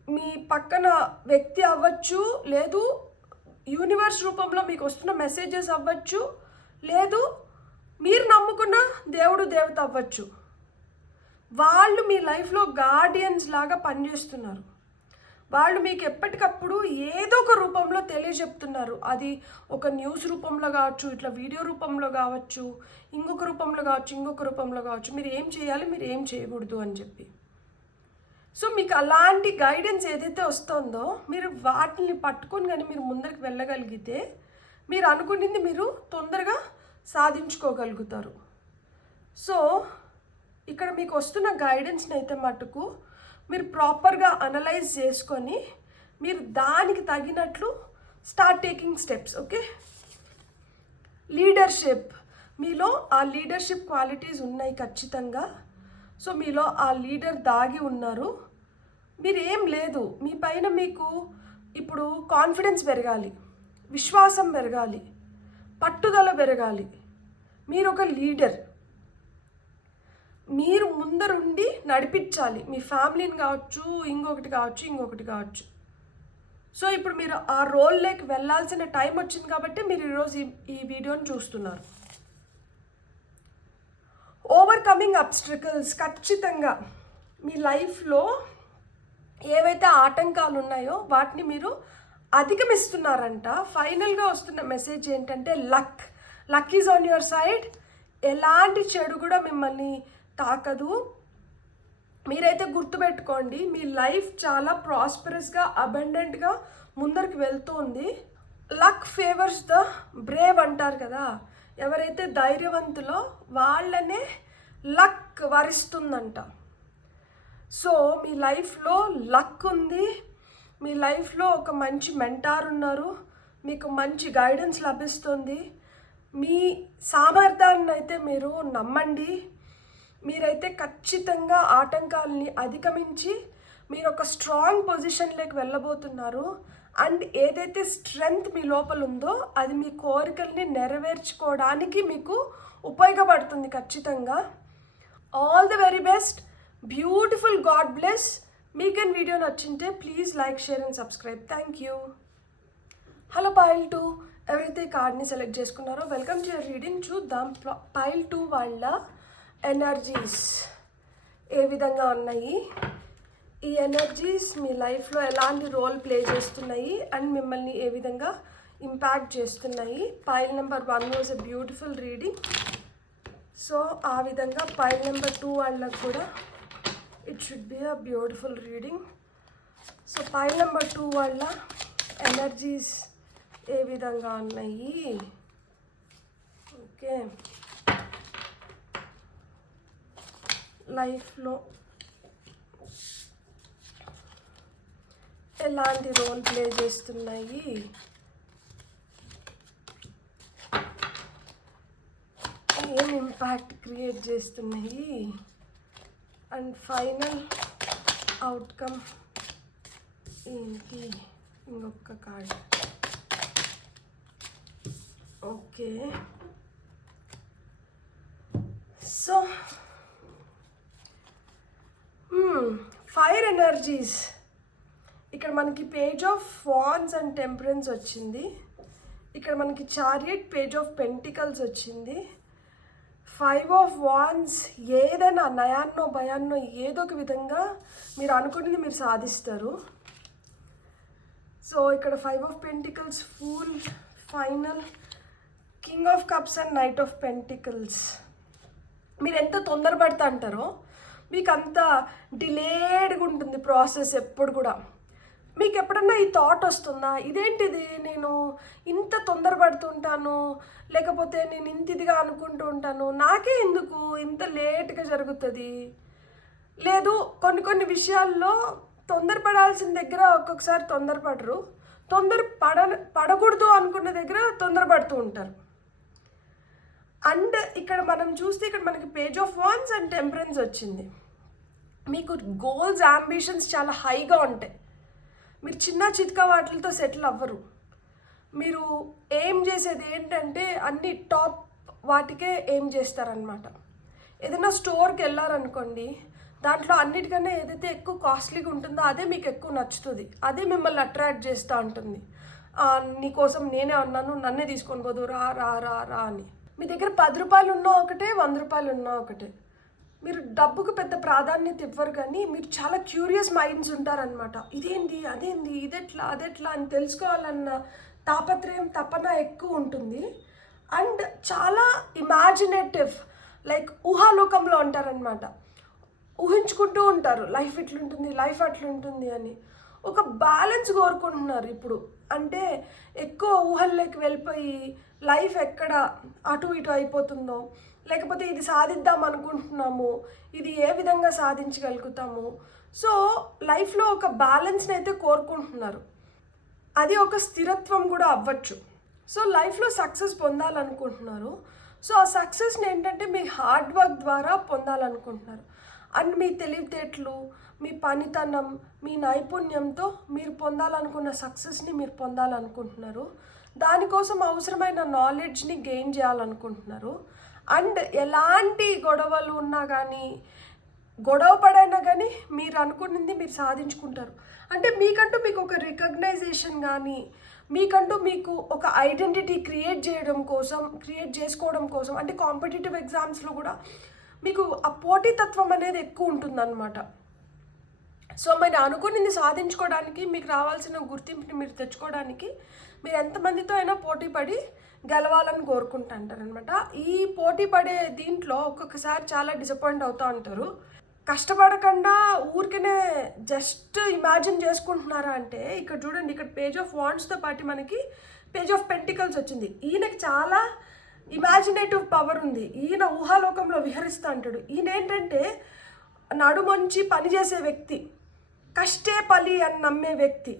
మీ పక్కన వ్యక్తి అవ్వచ్చు, లేదు యూనివర్స్ రూపంలో మీకు వస్తున్న మెసేజెస్ అవ్వచ్చు, లేదు మీరు నమ్ముకున్న దేవుడు దేవత అవ్వచ్చు. వాళ్ళు మీ లైఫ్లో గార్డియన్స్ లాగా పనిచేస్తున్నారు. వాళ్ళు మీకు ఎప్పటికప్పుడు ఏదో ఒక రూపంలో తెలియజెప్తున్నారు. అది ఒక న్యూస్ రూపంలో కావచ్చు, ఇట్లా వీడియో రూపంలో కావచ్చు, ఇంకొక రూపంలో కావచ్చు, మీరు ఏం చేయాలి, మీరు ఏం చేయకూడదు అని చెప్పి. సో మీకు అలాంటి గైడెన్స్ ఏదైతే వస్తుందో మీరు వాటిని పట్టుకొని కానీ మీరు ముందరికి వెళ్ళగలిగితే మీరు అనుకున్నది మీరు తొందరగా సాధించుకోగలుగుతారు. సో ఇక్కడ మీకు వస్తున్న గైడెన్స్ని అయితే మటుకు మీరు ప్రాపర్గా అనలైజ్ చేసుకొని మీరు దానికి తగినట్లు start taking steps. Okay, leadership. మీలో ఆ లీడర్షిప్ క్వాలిటీస్ ఉన్నాయి ఖచ్చితంగా. సో మీలో ఆ లీడర్ దాగి ఉన్నారు. మీరు ఏం లేదు, మీ పైన మీకు ఇప్పుడు కాన్ఫిడెన్స్ పెరగాలి, విశ్వాసం పెరగాలి, పట్టుదల పెరగాలి. మీరు ఒక లీడర్, మీరు ముందరుండి నడిపించాలి మీ ఫ్యామిలీని కావచ్చు, ఇంకొకటి కావచ్చు. సో ఇప్పుడు మీరు ఆ రోల్లోకి వెళ్ళాల్సిన టైం వచ్చింది కాబట్టి మీరు ఈరోజు ఈ వీడియోని చూస్తున్నారు. ఓవర్కమింగ్ అబ్స్ట్రికల్స్, ఖచ్చితంగా మీ లైఫ్లో ఏవైతే ఆటంకాలు ఉన్నాయో వాటిని మీరు అధిగమిస్తున్నారంట. ఫైనల్గా వస్తున్న మెసేజ్ ఏంటంటే luck is on your side. ఎలాంటి చెడు కూడా మిమ్మల్ని తాకదు. మీరైతే గుర్తుపెట్టుకోండి, మీ లైఫ్ చాలా ప్రాస్పరస్గా అబండెంట్గా ముందరికి వెళ్తుంది. లక్ ఫేవర్స్ ద బ్రేవ్ అంటారు కదా, ఎవరైతే ధైర్యవంతులో వాళ్ళనే లక్ వరిస్తుందంట. సో మీ లైఫ్లో లక్ ఉంది, మీ లైఫ్లో ఒక మంచి మెంటార్ ఉన్నారు, మీకు మంచి గైడెన్స్ లభిస్తుంది. మీ సామర్థ్యాన్ని అయితే మీరు నమ్మండి. మీరైతే ఖచ్చితంగా ఆటంకాలని అధిగమించి మీరు ఒక స్ట్రాంగ్ పొజిషన్లోకి వెళ్ళబోతున్నారు. అండ్ ఏదైతే స్ట్రెంగ్త్ మీ లోపల ఉందో అది మీ కోరికల్ని నెరవేర్చుకోవడానికి మీకు ఉపయోగపడుతుంది ఖచ్చితంగా. All the very best, beautiful, God bless. మీకు ఈ వీడియో నచ్చింటే please like, share and subscribe. Thank you. Hello pile 2, ఎవరైతే కార్డ్ని సెలెక్ట్ చేసుకున్నారో వెల్కమ్ టు యువర్ రీడింగ్. చూద్దాం పైల్ 2 వాళ్ళ ఎనర్జీస్ ఏ విధంగా ఉన్నాయి, ఈ ఎనర్జీస్ మీ లైఫ్లో ఎలాంటి రోల్ ప్లే చేస్తున్నాయి అండ్ మిమ్మల్ని ఏ విధంగా ఇంపాక్ట్ చేస్తున్నాయి. Pile number 1 was a beautiful reading. So ఆ విధంగా పైల్ నెంబర్ 2 వాళ్ళకు కూడా it should be a beautiful reading. So pile number 2 వాళ్ళ ఎనర్జీస్ ఏ విధంగా ఉన్నాయి. ఓకే, లైఫ్లో ఎలాంటి రోల్ ప్లే చేస్తున్నాయి, ఏం ఇంపాక్ట్ క్రియేట్ చేస్తున్నాయి అండ్ ఫైనల్ అవుట్కమ్ ఏంటి. ఇంకొక card. Okay, so fire energies. ఇక్కడ మనకి page of wands and temperance వచ్చింది. ఇక్కడ మనకి చారియట్, పేజ్ ఆఫ్ పెంటికల్స్ వచ్చింది. 5 ఆఫ్ వాన్స్. ఏదైనా నయాన్నో భయాన్నో ఏదో ఒక విధంగా మీరు అనుకున్నది మీరు సాధిస్తారు. సో ఇక్కడ 5 of pentacles, fool, final, king of cups and knight of pentacles. మీరు ఎంత తొందరపడతా అంటారో మీకు అంత డిలేడ్గా ఉంటుంది ప్రాసెస్ ఎప్పుడు కూడా. మీకు ఎప్పుడన్నా ఈ థాట్ వస్తుందా, ఇదేంటిది నేను ఇంత తొందరపడుతుంటాను, లేకపోతే నేను ఇంత ఇదిగా అనుకుంటూ ఉంటాను, నాకే ఎందుకు ఇంత లేట్గా జరుగుతుంది. లేదు, కొన్ని విషయాల్లో తొందరపడాల్సిన దగ్గర ఒక్కొక్కసారి తొందరపడరు, పడకూడదు అనుకున్న దగ్గర తొందరపడుతూ ఉంటారు. అండ్ ఇక్కడ మనం చూస్తే ఇక్కడ మనకి page of wands and temperance వచ్చింది. మీకు గోల్స్, అంబిషన్స్ చాలా హైగా ఉంటాయి. మీరు చిన్న చితకా వాటితో సెటిల్ అవ్వరు. మీరు ఏం చేసేది ఏంటంటే అన్ని టాప్ వాటికే ఏం చేస్తారనమాట. ఏదైనా స్టోర్కి వెళ్ళారనుకోండి, దాంట్లో అన్నిటికన్నా ఏదైతే ఎక్కువ కాస్ట్లీగా ఉంటుందో అదే మీకు ఎక్కువ నచ్చుతుంది, అదే మిమ్మల్ని అట్రాక్ట్ చేస్తూ ఉంటుంది. నీకోసం నేనే అన్నాను, నన్నే తీసుకొని పోదు, రా రా రా రా అని. మీ దగ్గర 10 రూపాయలు ఉన్నా ఒకటే, 100 రూపాయలు ఉన్నా ఒకటే. మీరు డబ్బుకు పెద్ద ప్రాధాన్యత ఇవ్వరు, కానీ మీరు చాలా క్యూరియస్ మైండ్స్ ఉంటారనమాట. ఇదేంటి, అదేంటి, అదెట్లా అని తెలుసుకోవాలన్న తాపత్రయం, తపన ఎక్కువ ఉంటుంది. అండ్ చాలా ఇమాజినేటివ్, లైక్ ఊహాలోకంలో ఉంటారనమాట. ఊహించుకుంటూ ఉంటారు లైఫ్ ఇట్లుంటుంది, లైఫ్ అట్లుంటుంది అని. ఒక బ్యాలెన్స్ కోరుకుంటున్నారు ఇప్పుడు. అంటే ఎక్కువ ఊహల్లోకి వెళ్ళిపోయి లైఫ్ ఎక్కడ అటు ఇటు అయిపోతుందో, లేకపోతే ఇది సాధిద్దాం అనుకుంటున్నాము, ఇది ఏ విధంగా సాధించగలుగుతాము. సో లైఫ్లో ఒక బ్యాలెన్స్ని అయితే కోరుకుంటున్నారు. అది ఒక స్థిరత్వం కూడా అవ్వచ్చు. సో లైఫ్లో సక్సెస్ పొందాలనుకుంటున్నారు. సో ఆ సక్సెస్ని ఏంటంటే మీ హార్డ్ వర్క్ ద్వారా పొందాలనుకుంటున్నారు. అండ్ మీ తెలివితేటలు, మీ పనితనం, మీ నైపుణ్యంతో మీరు పొందాలనుకున్న సక్సెస్ని మీరు పొందాలనుకుంటున్నారు. దానికోసం అవసరమైన నాలెడ్జ్ని గెయిన్ చేయాలనుకుంటున్నారు. అండ్ ఎలాంటి గొడవలు ఉన్నా కానీ గొడవ పడైనా కానీ మీరు అనుకున్నది మీరు సాధించుకుంటారు. అంటే మీకంటూ మీకు ఒక రికగ్నైజేషన్ కానీ, మీకంటూ మీకు ఒక ఐడెంటిటీ క్రియేట్ చేసుకోవడం కోసం అంటే కాంపిటేటివ్ ఎగ్జామ్స్లో కూడా మీకు ఆ పోటీతత్వం అనేది ఎక్కువ ఉంటుందన్నమాట. సో మీరు అనుకున్నది సాధించుకోవడానికి, మీకు రావాల్సిన గుర్తింపుని మీరు తెచ్చుకోవడానికి మీరు ఎంతమందితో అయినా పోటీ పడి గెలవాలని కోరుకుంటుంటారనమాట. ఈ పోటీ పడే దీంట్లో ఒక్కొక్కసారి చాలా డిసప్పాయింట్ అవుతూ ఉంటారు. కష్టపడకుండా ఊరికనే జస్ట్ ఇమాజిన్ చేసుకుంటున్నారా అంటే ఇక్కడ చూడండి, ఇక్కడ పేజ్ ఆఫ్ వాండ్స్తో పాటు మనకి పేజ్ ఆఫ్ పెంటికల్స్ వచ్చింది. ఈయనకి చాలా ఇమాజినేటివ్ పవర్ ఉంది. ఈయన ఊహాలోకంలో విహరిస్తూ అంటాడు. ఈయన ఏంటంటే నడుమొంచి పనిచేసే వ్యక్తి, కష్టే పలి అని నమ్మే వ్యక్తి.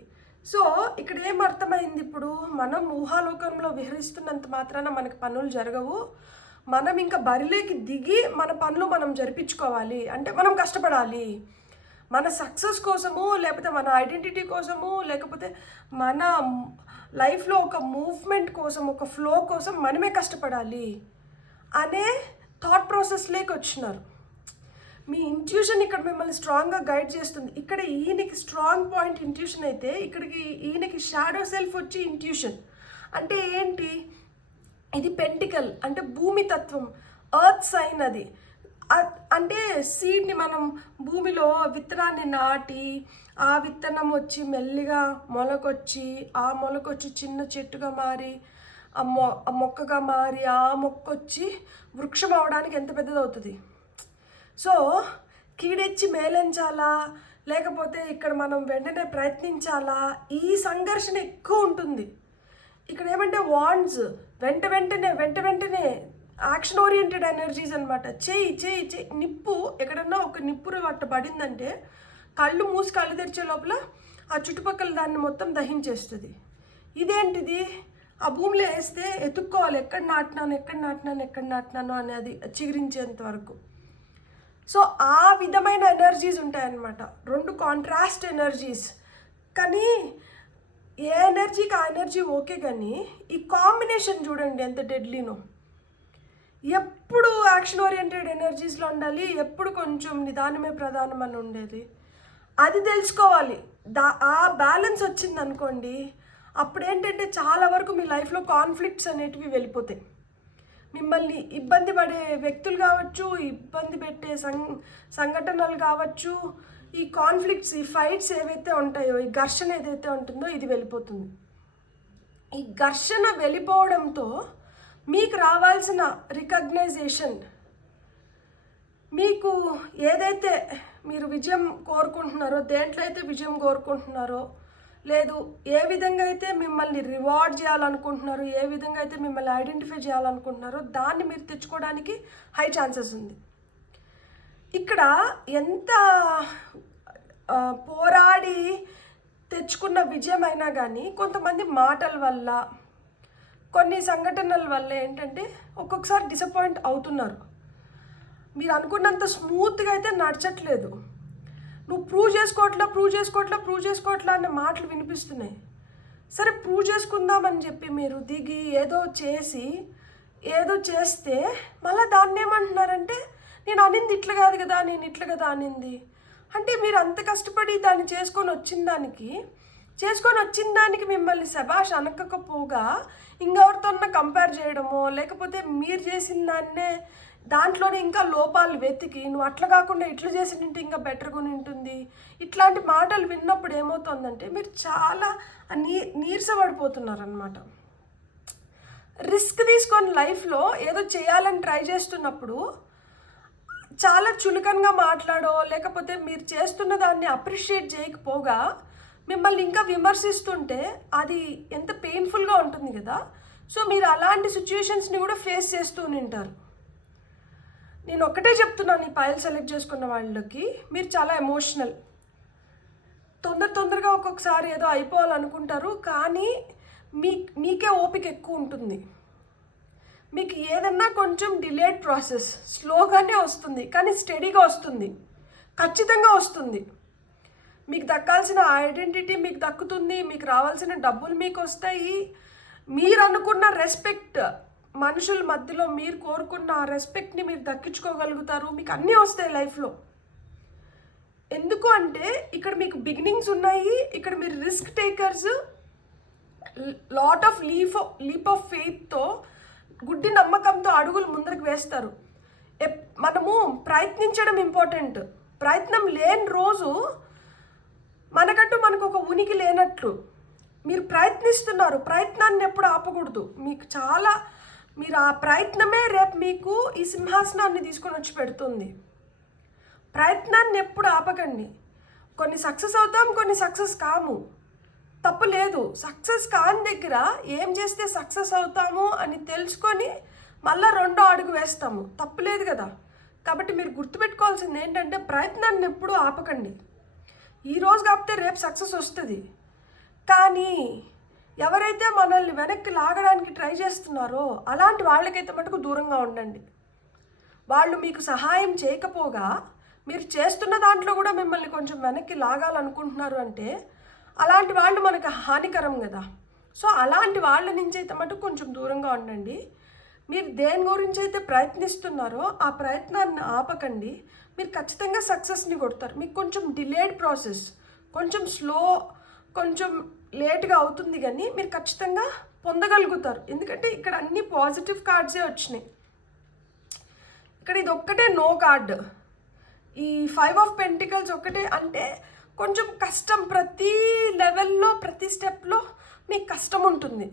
సో ఇక్కడ ఏం అర్థమైంది, ఇప్పుడు మనం ఊహాలోకంలో విహరిస్తున్నంత మాత్రాన మనకి పనులు జరగవు. మనం ఇంకా బరిలోకి దిగి మన పనులు మనం జరిపించుకోవాలి. అంటే మనం కష్టపడాలి. మన సక్సెస్ కోసము, లేకపోతే మన ఐడెంటిటీ కోసము, లేకపోతే మన లైఫ్లో ఒక మూవ్మెంట్ కోసం, ఒక ఫ్లో కోసం మనమే కష్టపడాలి అనే థాట్ ప్రాసెస్లోకి వచ్చినారు. మీ ఇంట్యూషన్ ఇక్కడ మిమ్మల్ని స్ట్రాంగ్గా గైడ్ చేస్తుంది. ఇక్కడ ఈయనకి స్ట్రాంగ్ పాయింట్ ఇంట్యూషన్ అయితే, ఇక్కడికి ఈయనకి షాడో సెల్ఫ్ వచ్చి ఇంట్యూషన్. అంటే ఏంటి, ఇది పెంటికల్ అంటే భూమి తత్వం, ఎర్త్ సైన్. అది అంటే సీడ్ని మనం భూమిలో విత్తనాన్ని నాటి, ఆ విత్తనం వచ్చి మెల్లిగా మొలకొచ్చి, ఆ మొలకొచ్చి చిన్న చెట్టుగా మారి, ఆ మొక్కగా మారి, ఆ మొక్క వచ్చి వృక్షం అవడానికి ఎంత పెద్దది అవుతుంది. సో కీడెచ్చి మేలించాలా, లేకపోతే ఇక్కడ మనం వెంటనే ప్రయత్నించాలా, ఈ సంఘర్షణ ఎక్కువ ఉంటుంది. ఇక్కడ ఏమంటే వాండ్స్ వెంటనే యాక్షన్ ఓరియంటెడ్ ఎనర్జీస్ అనమాట. చేయి నిప్పు ఎక్కడన్నా ఒక నిప్పురు అట్ట పడిందంటే కళ్ళు మూసి కళ్ళు తెరిచే లోపల ఆ చుట్టుపక్కల దాన్ని మొత్తం దహించేస్తుంది. ఇదేంటిది, ఆ భూమిలో వేస్తే ఎత్తుక్కోవాలి, ఎక్కడ నాటినాను అనేది చిగురించేంత వరకు. సో ఆ విధమైన ఎనర్జీస్ ఉంటాయన్నమాట, రెండు కాంట్రాస్ట్ ఎనర్జీస్. కానీ ఏ ఎనర్జీకి ఆ ఎనర్జీ ఓకే, కానీ ఈ కాంబినేషన్ చూడండి ఎంత డెడ్లీనో. ఎప్పుడు యాక్షన్ ఓరియంటెడ్ ఎనర్జీస్లో ఉండాలి, ఎప్పుడు కొంచెం నిదానమే ప్రధానం అని ఉండేది. అది తెలుసుకోవాలి. ఆ బ్యాలెన్స్ వచ్చింది అనుకోండి, అప్పుడు ఏంటంటే చాలా వరకు మీ లైఫ్లో కాన్ఫ్లిక్ట్స్ అనేటివి వెళ్ళిపోతాయి. మిమ్మల్ని ఇబ్బంది పడే వ్యక్తులు కావచ్చు, ఇబ్బంది పెట్టే సంఘటనలు కావచ్చు, ఈ కాన్ఫ్లిక్ట్స్, ఈ ఫైట్స్ ఏవైతే ఉంటాయో, ఈ ఘర్షణ ఏదైతే ఉంటుందో ఇది వెళ్ళిపోతుంది. ఈ ఘర్షణ వెళ్ళిపోవడంతో మీకు రావాల్సిన రికగ్నైజేషన్, మీకు ఏదైతే మీరు విజయం కోరుకుంటున్నారో, దేంట్లో అయితే విజయం కోరుకుంటున్నారో, లేదు ఏ విధంగా అయితే మిమ్మల్ని రివార్డ్ చేయాలనుకుంటున్నారో, ఏ విధంగా అయితే మిమ్మల్ని ఐడెంటిఫై చేయాలనుకుంటున్నారో దాన్ని మీరు తెచ్చుకోవడానికి హై ఛాన్సెస్ ఉంది. ఇక్కడ ఎంత పోరాడి తెచ్చుకున్న విజయం అయినా కానీ కొంతమంది మాటల వల్ల, కొన్ని సంఘటనల వల్ల ఏంటంటే ఒక్కొక్కసారి డిసప్పాయింట్ అవుతున్నారు. మీరు అనుకున్నంత స్మూత్గా అయితే నడచట్లేదు. నువ్వు ప్రూవ్ చేసుకోవట్లా అనే మాటలు వినిపిస్తున్నాయి. సరే ప్రూవ్ చేసుకుందామని చెప్పి మీరు దిగి ఏదో చేస్తే మళ్ళీ దాన్ని ఏమంటున్నారంటే, నేను అనింది ఇట్లా కాదు కదా, నేను ఇట్లా కదా అనింది. అంటే మీరు అంత కష్టపడి దాన్ని చేసుకొని వచ్చిన దానికి మిమ్మల్ని శబాష్ అనకపోగా ఇంకెవరితోన్నా కంపేర్ చేయడమో, లేకపోతే మీరు చేసిన దాంట్లోనే ఇంకా లోపాలు వెతికి, నువ్వు అట్లా కాకుండా ఇట్లా చేసినంటే ఇంకా బెటర్గా ఉంటుంది, ఇట్లాంటి మాటలు విన్నప్పుడు ఏమవుతుందంటే మీరు చాలా నీరసపడిపోతున్నారనమాట. రిస్క్ తీసుకొని లైఫ్లో ఏదో చేయాలని ట్రై చేస్తున్నప్పుడు చాలా చులకనగా మాట్లాడో, లేకపోతే మీరు చేస్తున్న దాన్ని అప్రిషియేట్ చేయకపోగా మిమ్మల్ని ఇంకా విమర్శిస్తుంటే అది ఎంత పెయిన్ఫుల్గా ఉంటుంది కదా. సో మీరు అలాంటి సిచ్యుయేషన్స్ని కూడా ఫేస్ చేస్తూ ఉంటారు. నేను ఒక్కటే చెప్తున్నాను, ఈ పైల్ సెలెక్ట్ చేసుకున్న వాళ్ళకి, మీరు చాలా ఎమోషనల్, తొందరగా ఒక్కొక్కసారి ఏదో అయిపోవాలనుకుంటారు, కానీ మీకే ఓపిక ఎక్కువ ఉంటుంది. మీకు ఏదన్నా కొంచెం డిలేడ్ ప్రాసెస్, స్లోగానే వస్తుంది కానీ స్టడీగా వస్తుంది, ఖచ్చితంగా వస్తుంది. మీకు దక్కాల్సిన ఐడెంటిటీ మీకు దక్కుతుంది, మీకు రావాల్సిన డబ్బులు మీకు వస్తాయి, మీరు అనుకున్న రెస్పెక్ట్, మనుషుల మధ్యలో మీరు కోరుకున్న ఆ రెస్పెక్ట్ని మీరు దక్కించుకోగలుగుతారు, మీకు అన్నీ వస్తాయి లైఫ్లో. ఎందుకు అంటే ఇక్కడ మీకు బిగినింగ్స్ ఉన్నాయి, ఇక్కడ మీరు risk takers, lot of leap of ఫెయిత్తో గుడ్డి నమ్మకంతో అడుగులు ముందరికి వేస్తారు. మనము ప్రయత్నించడం ఇంపార్టెంట్. ప్రయత్నం లేని రోజు మనకంటూ మనకు ఒక ఉనికి లేనట్లు. మీరు ప్రయత్నిస్తున్నారు, ప్రయత్నాన్ని ఎప్పుడు ఆపకూడదు. మీరు ఆ ప్రయత్నమే రేపు మీకు ఈ సింహాసనాన్ని తీసుకొని వచ్చి పెడుతుంది. ప్రయత్నాన్ని ఎప్పుడు ఆపకండి. కొన్ని సక్సెస్ అవుతాం, కొన్ని సక్సెస్ కాము, తప్పు లేదు. సక్సెస్ కాని దగ్గర ఏం చేస్తే సక్సెస్ అవుతాము అని తెలుసుకొని మళ్ళీ రెండో అడుగు వేస్తాము, తప్పు లేదు కదా. కాబట్టి మీరు గుర్తుపెట్టుకోవాల్సింది ఏంటంటే ప్రయత్నాన్ని ఎప్పుడు ఆపకండి. ఈరోజు కాకపోతే రేపు సక్సెస్ వస్తుంది. కానీ ఎవరైతే మనల్ని వెనక్కి లాగడానికి ట్రై చేస్తున్నారో అలాంటి వాళ్ళకైతే మటుకు దూరంగా ఉండండి. వాళ్ళు మీకు సహాయం చేయకపోగా మీరు చేస్తున్న దాంట్లో కూడా మిమ్మల్ని కొంచెం వెనక్కి లాగాలనుకుంటున్నారు అంటే అలాంటి వాళ్ళు మనకు హానికరం కదా. సో అలాంటి వాళ్ళ నుంచి అయితే మటుకు కొంచెం దూరంగా ఉండండి. మీరు దేని గురించి అయితే ప్రయత్నిస్తున్నారో ఆ ప్రయత్నాన్ని ఆపకండి. మీరు ఖచ్చితంగా సక్సెస్ని కొడతారు. మీకు కొంచెం డిలేడ్ ప్రాసెస్, కొంచెం స్లో, కొంచెం లేట్గా అవుతుంది, కానీ మీరు ఖచ్చితంగా పొందగలుగుతారు. ఎందుకంటే ఇక్కడ అన్ని పాజిటివ్ కార్డ్సే వచ్చినాయి. ఇక్కడ ఇది ఒక్కటే నో కార్డ్. ఈ 5 ఆఫ్ పెంటికల్స్ ఒక్కటే అంటే కొంచెం కష్టం. ప్రతి లెవెల్లో ప్రతి స్టెప్లో మీకు కష్టం ఉంటుంది.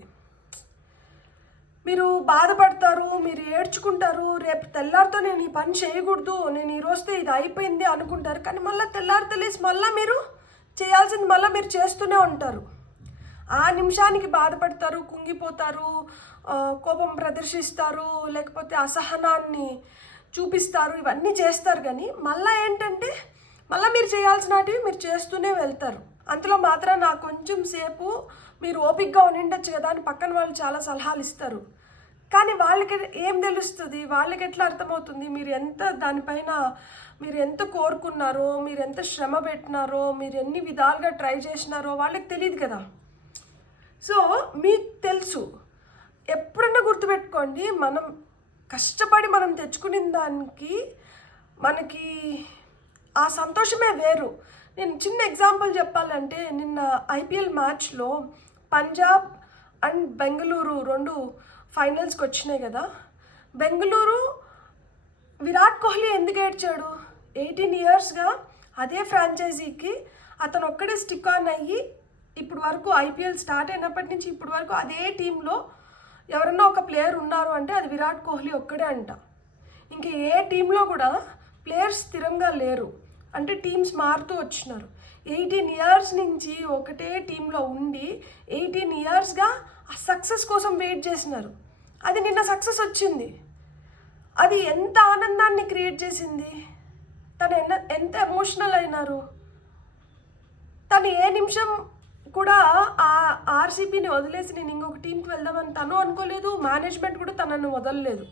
మీరు బాధపడతారు, మీరు ఏడ్చుకుంటారు. రేపు తెల్లారితో నేను ఈ పని చేయకూడదు, నేను ఈరోజుతో ఇది అయిపోయింది అనుకుంటారు. కానీ మళ్ళీ తెల్లారి తెలిసి మళ్ళీ మీరు చేయాల్సింది మళ్ళీ మీరు చేస్తూనే ఉంటారు. ఆ నిమిషానికి బాధపడతారు, కుంగిపోతారు, కోపం ప్రదర్శిస్తారు, లేకపోతే అసహనాన్ని చూపిస్తారు, ఇవన్నీ చేస్తారు. కానీ మళ్ళీ ఏంటంటే మళ్ళీ మీరు చేయాల్సినవి మీరు చేస్తూనే వెళ్తారు. అంతలో మాత్రం నాకు కొంచెం సేపు మీరు ఓపికగా ఉండిండొచ్చు కదా అని పక్కన వాళ్ళు చాలా సలహాలు ఇస్తారు. కానీ వాళ్ళకి ఏం తెలుస్తుంది, వాళ్ళకి ఎట్లా అర్థమవుతుంది మీరు ఎంత దానిపైన మీరు ఎంత కోరుకున్నారో, మీరు ఎంత శ్రమ పెట్టినారో, మీరు ఎన్ని విధాలుగా ట్రై చేసినారో వాళ్ళకి తెలియదు కదా. సో మీకు తెలుసు. ఎప్పుడన్నా గుర్తుపెట్టుకోండి, మనం కష్టపడి మనం తెచ్చుకునే దానికి మనకి ఆ సంతోషమే వేరు. నేను చిన్న ఎగ్జాంపుల్ చెప్పాలంటే, నిన్న ఐపీఎల్ మ్యాచ్లో పంజాబ్ అండ్ బెంగళూరు 2 ఫైనల్స్కి వచ్చినాయి కదా. బెంగళూరు విరాట్ కోహ్లీ ఎందుకు ఏడ్చాడు? 18 ఇయర్స్గా అదే ఫ్రాంచైజీకి అతను ఒక్కడే స్టిక్ ఆన్ అయ్యి ఇప్పుడు వరకు ఐపీఎల్ స్టార్ట్ అయినప్పటి నుంచి ఇప్పుడు వరకు అదే టీంలో ఎవరన్నా ఒక ప్లేయర్ ఉన్నారు అంటే అది విరాట్ కోహ్లీ ఒక్కడే అంట. ఇంక ఏ టీంలో కూడా ప్లేయర్స్ స్థిరంగా లేరు, అంటే టీమ్స్ మారుతూ వచ్చినారు. 18 ఇయర్స్ నుంచి ఒకటే టీంలో ఉండి 18 ఇయర్స్గా ఆ సక్సెస్ కోసం వెయిట్ చేసినారు. అది నిన్న సక్సెస్ వచ్చింది. అది ఎంత ఆనందాన్ని క్రియేట్ చేసింది. తను ఎంత ఎమోషనల్ అయినారు. తను ఏ నిమిషం కూడా ఆ ఆర్సీబీని వదిలేసి నేను ఇంకొక టీంకి వెళ్దామని తను అనుకోలేదు. మేనేజ్మెంట్ కూడా తనను వదలలేదు.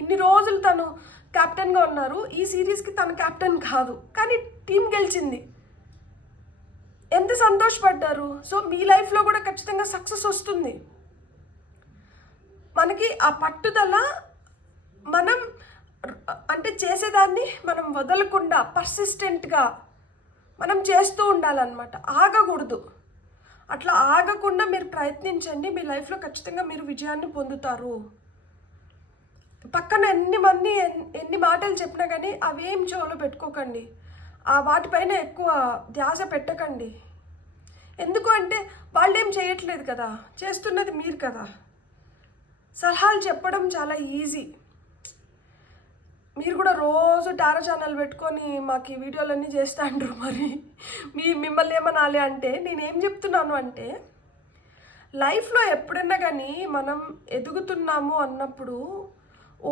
ఇన్ని రోజులు తను కెప్టెన్గా ఉన్నారు. ఈ సిరీస్కి తను కెప్టెన్ కాదు, కానీ టీం గెలిచింది. ఎంత సంతోషపడ్డారు. సో మీ లైఫ్లో కూడా ఖచ్చితంగా సక్సెస్ వస్తుంది. మనకి ఆ పట్టుదల, మనం అంటే చేసేదాన్ని మనం వదలకుండా పర్సిస్టెంట్గా మనం చేస్తూ ఉండాలన్నమాట. ఆగకూడదు. అట్లా ఆగకుండా మీరు ప్రయత్నించండి. మీ లైఫ్లో ఖచ్చితంగా మీరు విజయాన్ని పొందుతారు. పక్కన ఎన్ని మాటలు చెప్పినా కానీ అవేం చెవులో పెట్టుకోకండి. ఆ వాటిపైన ఎక్కువ ధ్యాస పెట్టకండి. ఎందుకు అంటే వాళ్ళు ఏం చేయట్లేదు కదా, చేస్తున్నది మీరు కదా. సలహాలు చెప్పడం చాలా ఈజీ. మీరు కూడా రోజు టారో ఛానల్ పెట్టుకొని మాకు ఈ వీడియోలన్నీ చేస్తా అంటారు. మరి మిమ్మల్ని ఏమనాలి అంటే నేనేం చెప్తున్నాను అంటే, లైఫ్లో ఎప్పుడైనా కానీ మనం ఎదుగుతున్నాము అన్నప్పుడు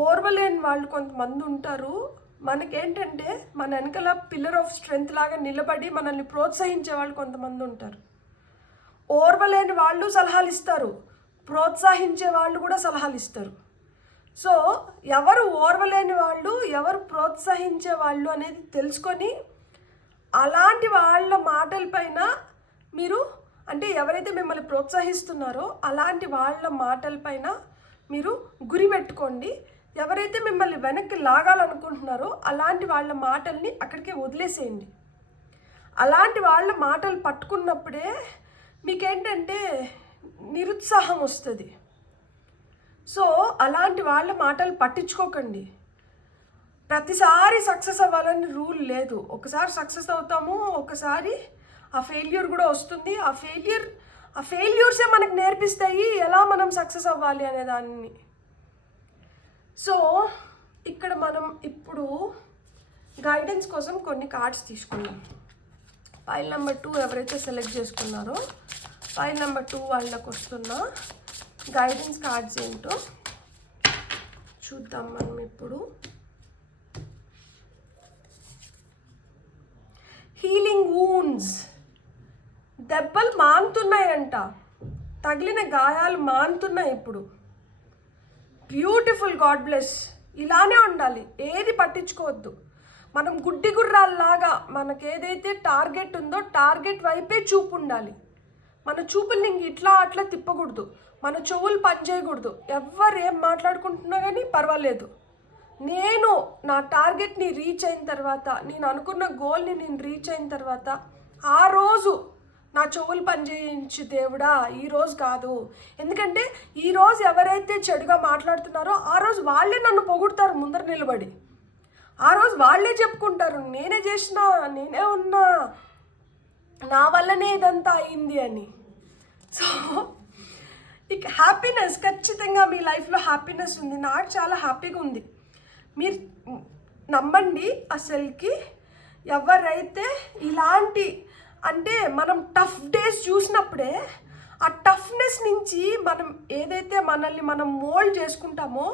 ఓర్వలేని వాళ్ళు కొంతమంది ఉంటారు. మనకేంటంటే మన వెనకాల పిల్లర్ ఆఫ్ స్ట్రెంగ్త్ లాగా నిలబడి మనల్ని ప్రోత్సహించే వాళ్ళు కొంతమంది ఉంటారు. ఓర్వలేని వాళ్ళు సలహాలు ఇస్తారు, ప్రోత్సహించే వాళ్ళు కూడా సలహాలు ఇస్తారు. సో ఎవరు ఓర్వలేని వాళ్ళు, ఎవరు ప్రోత్సహించే వాళ్ళు అనేది తెలుసుకొని అలాంటి వాళ్ళ మాటలపైన మీరు, అంటే ఎవరైతే మిమ్మల్ని ప్రోత్సహిస్తున్నారో అలాంటి వాళ్ళ మాటలపైన మీరు గురి పెట్టుకోండి. ఎవరైతే మిమ్మల్ని వెనక్కి లాగాలనుకుంటున్నారో అలాంటి వాళ్ళ మాటల్ని అక్కడికే వదిలేసేయండి. అలాంటి వాళ్ళ మాటలు పట్టుకున్నప్పుడే మీకేంటంటే నిరుత్సాహం వస్తుంది. సో అలాంటి వాళ్ళ మాటలు పట్టించుకోకండి. ప్రతిసారి సక్సెస్ అవ్వాలని రూల్ లేదు. ఒకసారి సక్సెస్ అవుతాము, ఒకసారి ఆ ఫెయిల్యూర్ కూడా వస్తుంది. ఆ ఫెయిల్యూర్సే మనకు నేర్పిస్తాయి ఎలా మనం సక్సెస్ అవ్వాలి అనే దాన్ని. సో ఇక్కడ మనం ఇప్పుడు గైడెన్స్ కోసం కొన్ని కార్డ్స్ తీసుకున్నాం. ఫైల్ నెంబర్ 2 ఎవరైతే సెలెక్ట్ చేసుకున్నారో ఫైల్ నెంబర్ 2 వాళ్ళకి వస్తున్న గైడెన్స్ కార్డ్స్ ఏంటో చూద్దాం మనం ఇప్పుడు. హీలింగ్ వూండ్స్, దెబ్బలు మానుతున్నాయంట, తగిలిన గాయాలు మానుతున్నాయి ఇప్పుడు. Beautiful, God bless. ఇలానే ఉండాలి, ఏది పట్టించుకోవద్దు. మనం గుడ్డి గుర్రాల్లాగా మనకు ఏదైతే టార్గెట్ ఉందో టార్గెట్ వైపే చూపు ఉండాలి. మన చూపుల్ని ఇంక ఇట్లా అట్లా తిప్పకూడదు, మన చెవులు పనిచేయకూడదు. ఎవరు ఏం మాట్లాడుకుంటున్నా కానీ పర్వాలేదు, నేను నా టార్గెట్ని రీచ్ అయిన తర్వాత, నేను అనుకున్న గోల్ని నేను రీచ్ అయిన తర్వాత ఆ రోజు నా చెవులు పనిచేయించు దేవుడా, ఈరోజు కాదు. ఎందుకంటే ఈరోజు ఎవరైతే చెడుగా మాట్లాడుతున్నారో ఆ రోజు వాళ్ళే నన్ను పొగుడతారు ముందర నిలబడి. ఆ రోజు వాళ్ళే చెప్పుకుంటారు, నేనే చేసిన, నేనే ఉన్నా, నా వల్లనే ఇదంతా అయింది అని. సో ఇక హ్యాపీనెస్, ఖచ్చితంగా మీ లైఫ్లో హ్యాపీనెస్ ఉంది. నాకు చాలా హ్యాపీగా ఉంది. మీరు నమ్మండి, అసలుకి ఎవరైతే ఇలాంటి అంటే మనం టఫ్ డేస్ చూసినప్పుడే ఆ టఫ్నెస్ నుంచి మనం ఏదైతే మనల్ని మనం మోల్డ్ చేసుకుంటామో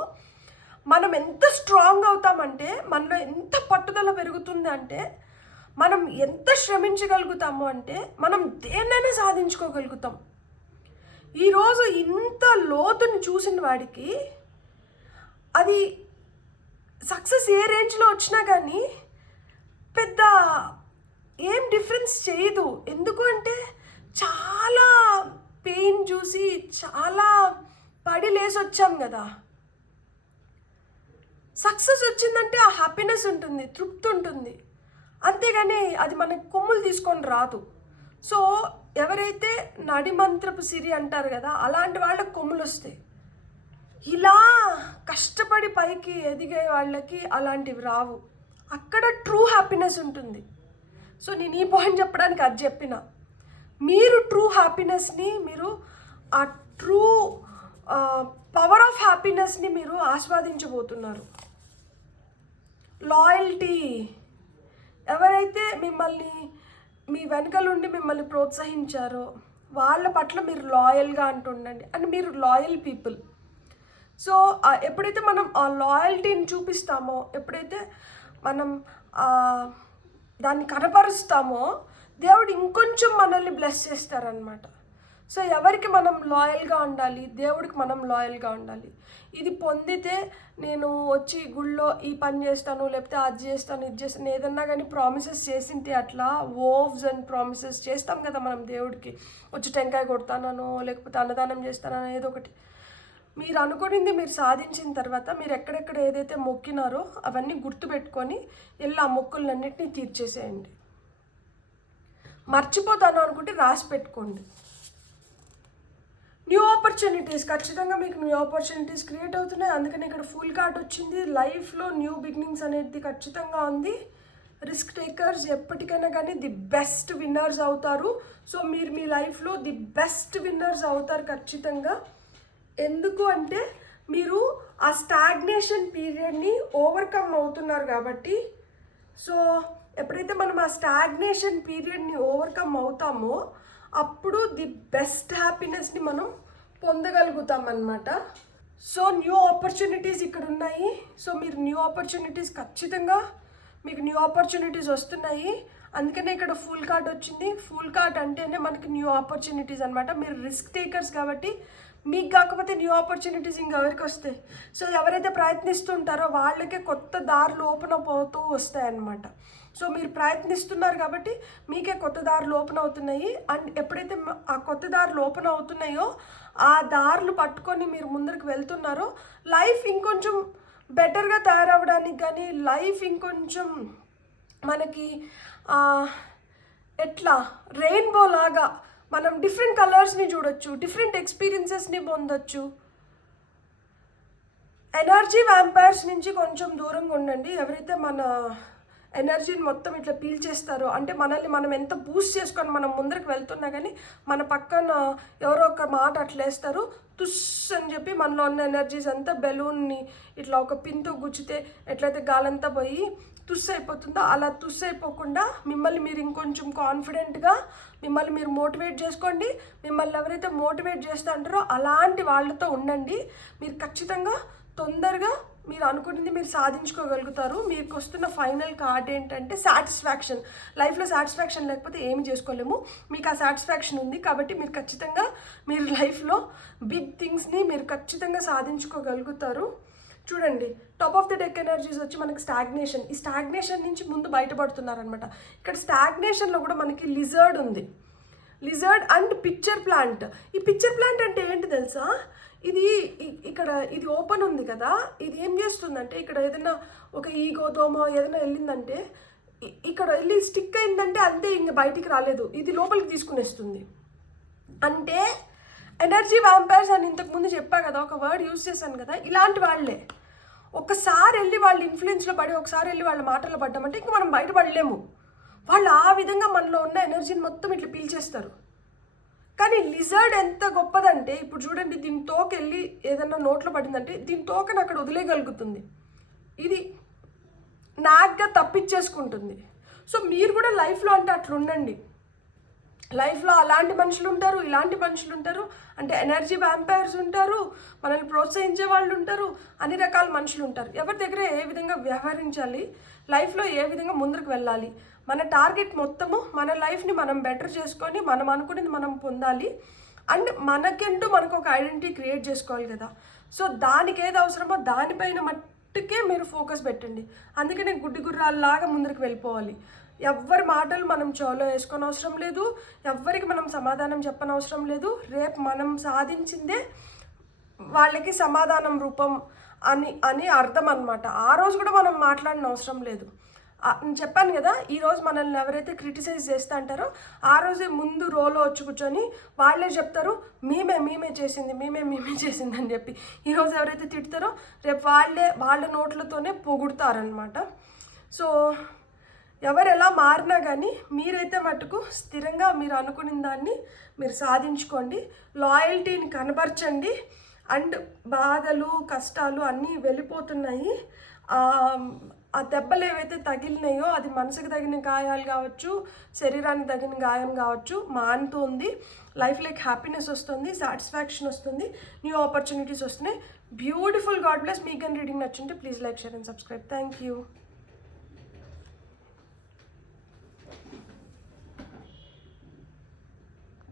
మనం ఎంత స్ట్రాంగ్ అవుతామంటే, మనలో ఎంత పట్టుదల పెరుగుతుంది అంటే, మనం ఎంత శ్రమించగలుగుతాము అంటే మనం దేన్నైనా సాధించుకోగలుగుతాం. ఈరోజు ఇంత లోతుని చూసిన వాడికి అది సక్సెస్ ఏ రేంజ్లో వచ్చినా కానీ పెద్ద ఏం డిఫరెన్స్ చేయదు. ఎందుకు అంటే చాలా పెయిన్ చూసి చాలా పడి లేసి వచ్చాం కదా. సక్సెస్ వచ్చిందంటే ఆ హ్యాపీనెస్ ఉంటుంది, తృప్తి ఉంటుంది, అంతేగాని అది మనకి కొమ్ములు తీసుకొని రాదు. సో ఎవరైతే నడిమంత్రపు సిరి అంటారు కదా, అలాంటి వాళ్ళకి కొమ్ములు వస్తాయి. ఇలా కష్టపడి పైకి ఎదిగే వాళ్ళకి అలాంటివి రావు. అక్కడ ట్రూ హ్యాపీనెస్ ఉంటుంది. సో నేను ఈ పాయింట్ చెప్పడానికి అది చెప్పిన. మీరు ట్రూ హ్యాపీనెస్ని, మీరు ఆ ట్రూ పవర్ ఆఫ్ హ్యాపీనెస్ని మీరు ఆస్వాదించబోతున్నారు. లాయల్టీ, ఎవరైతే మిమ్మల్ని మీ వెనకలుండి మిమ్మల్ని ప్రోత్సహించారో వాళ్ళ పట్ల మీరు లాయల్గా అంటుండండి. అండ్ మీరు లాయల్ పీపుల్. సో ఎప్పుడైతే మనం ఆ లాయల్టీని చూపిస్తామో, ఎప్పుడైతే మనం దాన్ని కనపరుస్తామో, దేవుడు ఇంకొంచెం మనల్ని బ్లెస్ చేస్తారనమాట. సో ఎవరికి మనం లాయల్గా ఉండాలి, దేవుడికి మనం లాయల్గా ఉండాలి. ఇది పొందితే నేను వచ్చి గుళ్ళో ఈ పని చేస్తాను, లేకపోతే అది చేస్తాను, ఇది చేస్తాను, ఏదన్నా కానీ ప్రామిసెస్ చేసింటే, అట్లా ఓవ్స్ అండ్ ప్రామిసెస్ చేస్తాం కదా మనం దేవుడికి. వచ్చి టెంకాయ కొడతానో, లేకపోతే అన్నదానం చేస్తానో, ఏదో ఒకటి. మీరు అనుకునింది మీరు సాధించిన తర్వాత మీరు ఎక్కడెక్కడ ఏదైతే మొక్కినారో అవన్నీ గుర్తుపెట్టుకొని వెళ్ళి ఆ మొక్కులన్నింటినీ తీర్చేసేయండి. మర్చిపోతాను అనుకుంటే రాసి పెట్టుకోండి. న్యూ ఆపర్చునిటీస్, ఖచ్చితంగా మీకు న్యూ ఆపర్చునిటీస్ క్రియేట్ అవుతున్నాయి. అందుకని ఇక్కడ ఫుల్ కార్డ్ వచ్చింది. లైఫ్లో న్యూ బిగినింగ్స్ అనేది ఖచ్చితంగా ఉంది. రిస్క్ టేకర్స్ ఎప్పటికైనా కానీ ది బెస్ట్ విన్నర్స్ అవుతారు. సో మీరు మీ లైఫ్లో ది బెస్ట్ విన్నర్స్ అవుతారు ఖచ్చితంగా. ఎందుకు అంటే మీరు ఆ స్టాగ్నేషన్ పీరియడ్ని ఓవర్కమ్ అవుతున్నారు కాబట్టి. సో ఎప్పుడైతే మనం ఆ స్టాగ్నేషన్ పీరియడ్ని ఓవర్కమ్ అవుతామో అప్పుడు ది బెస్ట్ హ్యాపీనెస్ని మనం పొందగలుగుతాం అన్నమాట. సో న్యూ ఆపర్చునిటీస్ ఇక్కడ ఉన్నాయి. సో మీరు న్యూ ఆపర్చునిటీస్ ఖచ్చితంగా మీకు న్యూ ఆపర్చునిటీస్ వస్తున్నాయి. అందుకనే ఇక్కడ ఫుల్ కార్డ్ వచ్చింది. ఫుల్ కార్డ్ అంటేనే మనకి న్యూ ఆపర్చునిటీస్ అనమాట. మీరు రిస్క్ టేకర్స్ కాబట్టి మీకు కాకపోతే న్యూ ఆపర్చునిటీస్ ఇంకెవరికి వస్తాయి. సో ఎవరైతే ప్రయత్నిస్తుంటారో వాళ్ళకే కొత్త దారులు ఓపెన్ అప్ అవుతూ వస్తాయన్నమాట. సో మీరు ప్రయత్నిస్తున్నారు కాబట్టి మీకే కొత్త దారులు ఓపెన్ అవుతున్నాయి. అండ్ ఎప్పుడైతే ఆ కొత్త దారులు ఓపెన్ అవుతున్నాయో ఆ దారులు పట్టుకొని మీరు ముందరికి వెళ్తున్నారో లైఫ్ ఇంకొంచెం బెటర్గా తయారవడానికి కానీ, లైఫ్ ఇంకొంచెం మనకి ఎట్లా రెయిన్బో లాగా మనం డిఫరెంట్ కలర్స్ని చూడొచ్చు, డిఫరెంట్ ఎక్స్పీరియన్సెస్ని పొందొచ్చు. ఎనర్జీ వ్యాంపైర్స్ నుంచి కొంచెం దూరంగా ఉండండి. ఎవరైతే మన ఎనర్జీని మొత్తం ఇట్లా పీల్చేస్తారో, అంటే మనల్ని మనం ఎంత బూస్ట్ చేసుకొని మనం ముందరికి వెళ్తున్నా కానీ మన పక్కన ఎవరో ఒక మాట అట్లేస్తారు, తుస్ అని చెప్పి మనలో ఉన్న ఎనర్జీస్ అంతా బెలూన్ని ఇట్లా ఒక పిన్తో గుచ్చితే ఎట్లయితే గాలంతా పోయి తుస్ అయిపోతుందో అలా తుస్ అయిపోకుండా మిమ్మల్ని మీరు ఇంకొంచెం కాన్ఫిడెంట్గా మిమ్మల్ని మీరు మోటివేట్ చేసుకోండి. మిమ్మల్ని ఎవరైతే మోటివేట్ చేస్తూ అంటారో అలాంటి వాళ్ళతో ఉండండి. మీరు ఖచ్చితంగా తొందరగా మీరు అనుకుంటుంది మీరు సాధించుకోగలుగుతారు. మీకు వస్తున్న ఫైనల్ కార్డ్ ఏంటంటే సాటిస్ఫాక్షన్. లైఫ్లో సాటిస్ఫాక్షన్ లేకపోతే ఏమి చేసుకోలేము. మీకు ఆ సాటిస్ఫాక్షన్ ఉంది కాబట్టి మీరు ఖచ్చితంగా మీరు లైఫ్లో బిగ్ థింగ్స్ని మీరు ఖచ్చితంగా సాధించుకోగలుగుతారు. చూడండి, top of the deck energies వచ్చి మనకి స్టాగ్నేషన్. ఈ స్టాగ్నేషన్ నుంచి ముందు బయటపడుతున్నారనమాట. ఇక్కడ స్టాగ్నేషన్లో కూడా మనకి లిజర్డ్ ఉంది. Lizard and picture plant. ఈ పిక్చర్ ప్లాంట్ అంటే ఏంటి తెలుసా? ఇది ఇక్కడ ఇది ఓపెన్ ఉంది కదా, ఇది ఏం చేస్తుందంటే ఇక్కడ ఏదైనా ఒక ఈగో దోమ ఏదైనా వెళ్ళిందంటే ఇక్కడ వెళ్ళి స్టిక్ అయిందంటే అంతే, ఇంక బయటికి రాలేదు, ఇది లోపలికి తీసుకునేస్తుంది. అంటే ఎనర్జీ వ్యాంపైర్స్ అని ఇంతకుముందు చెప్పా కదా, ఒక వర్డ్ యూజ్ చేశాను కదా, ఇలాంటి వాళ్ళే. ఒకసారి వెళ్ళి వాళ్ళ ఇన్ఫ్లుయెన్స్లో పడి ఒకసారి వెళ్ళి వాళ్ళ మాటల్లో పడ్డామంటే ఇంక మనం బయటపడలేము. వాళ్ళు ఆ విధంగా మనలో ఉన్న ఎనర్జీని మొత్తం ఇట్లా పీల్చేస్తారు. కానీ లిజర్డ్ ఎంత గొప్పదంటే ఇప్పుడు చూడండి, దీని తోక వెళ్ళి ఏదన్నా నోట్లో పడిందంటే దీని తోకను అక్కడ వదిలేయగలుగుతుంది. ఇది నాగ్గా తప్పించేసుకుంటుంది. సో మీరు కూడా లైఫ్లో అంటే అట్లా ఉండండి. లైఫ్లో అలాంటి మనుషులు ఉంటారు, ఇలాంటి మనుషులు ఉంటారు, అంటే ఎనర్జీ వ్యాంపైర్స్ ఉంటారు, మనల్ని ప్రోత్సహించే వాళ్ళు ఉంటారు, అన్ని రకాల మనుషులు ఉంటారు. ఎవరి దగ్గర ఏ విధంగా వ్యవహరించాలి, లైఫ్లో ఏ విధంగా ముందుకు వెళ్ళాలి, మన టార్గెట్ మొత్తము మన లైఫ్ని మనం బెటర్ చేసుకొని మనం అనుకునేది మనం పొందాలి. అండ్ మనకంటూ మనకు ఒక ఐడెంటిటీ క్రియేట్ చేసుకోవాలి కదా. సో దానికి ఏది అవసరమో దానిపైన మట్టుకే మీరు ఫోకస్ పెట్టండి. అందుకనే గుడ్డి గుర్రాల్లాగా ముందుకు వెళ్ళిపోవాలి. ఎవ్వరి మాటలు మనం చెవులో వేసుకొని అవసరం లేదు, ఎవ్వరికి మనం సమాధానం చెప్పనవసరం లేదు. రేపు మనం సాధించిందే వాళ్ళకి సమాధానం రూపం అని అర్థం అనమాట. ఆ రోజు కూడా మనం మాట్లాడిన అవసరం లేదు. నేను చెప్పాను కదా, ఈరోజు మనల్ని ఎవరైతే క్రిటిసైజ్ చేస్తూ అంటారో ఆ రోజే ముందు రోలో వచ్చి కూర్చొని వాళ్ళే చెప్తారు మేమే చేసింది అని చెప్పి. ఈరోజు ఎవరైతే తిడతారో రేపు వాళ్ళ నోట్లతోనే పొగుడతారనమాట. సో ఎవరు ఎలా మారినా కానీ మీరైతే మటుకు స్థిరంగా మీరు అనుకున్న దాన్ని మీరు సాధించుకోండి. లాయల్టీని కనబరచండి. అండ్ బాధలు కష్టాలు అన్నీ వెళ్ళిపోతున్నాయి. ఆ దెబ్బలు ఏవైతే తగిలినాయో అది మనసుకు తగిన గాయాలు కావచ్చు, శరీరానికి తగిన గాయం కావచ్చు, మానుతుంది. లైఫ్లోకి హ్యాపీనెస్ వస్తుంది, సాటిస్ఫాక్షన్ వస్తుంది, న్యూ ఆపర్చునిటీస్ వస్తున్నాయి. బ్యూటిఫుల్. God bless. మీకు కానీ రీడింగ్ నచ్చుంటే please like, share and subscribe. Thank you.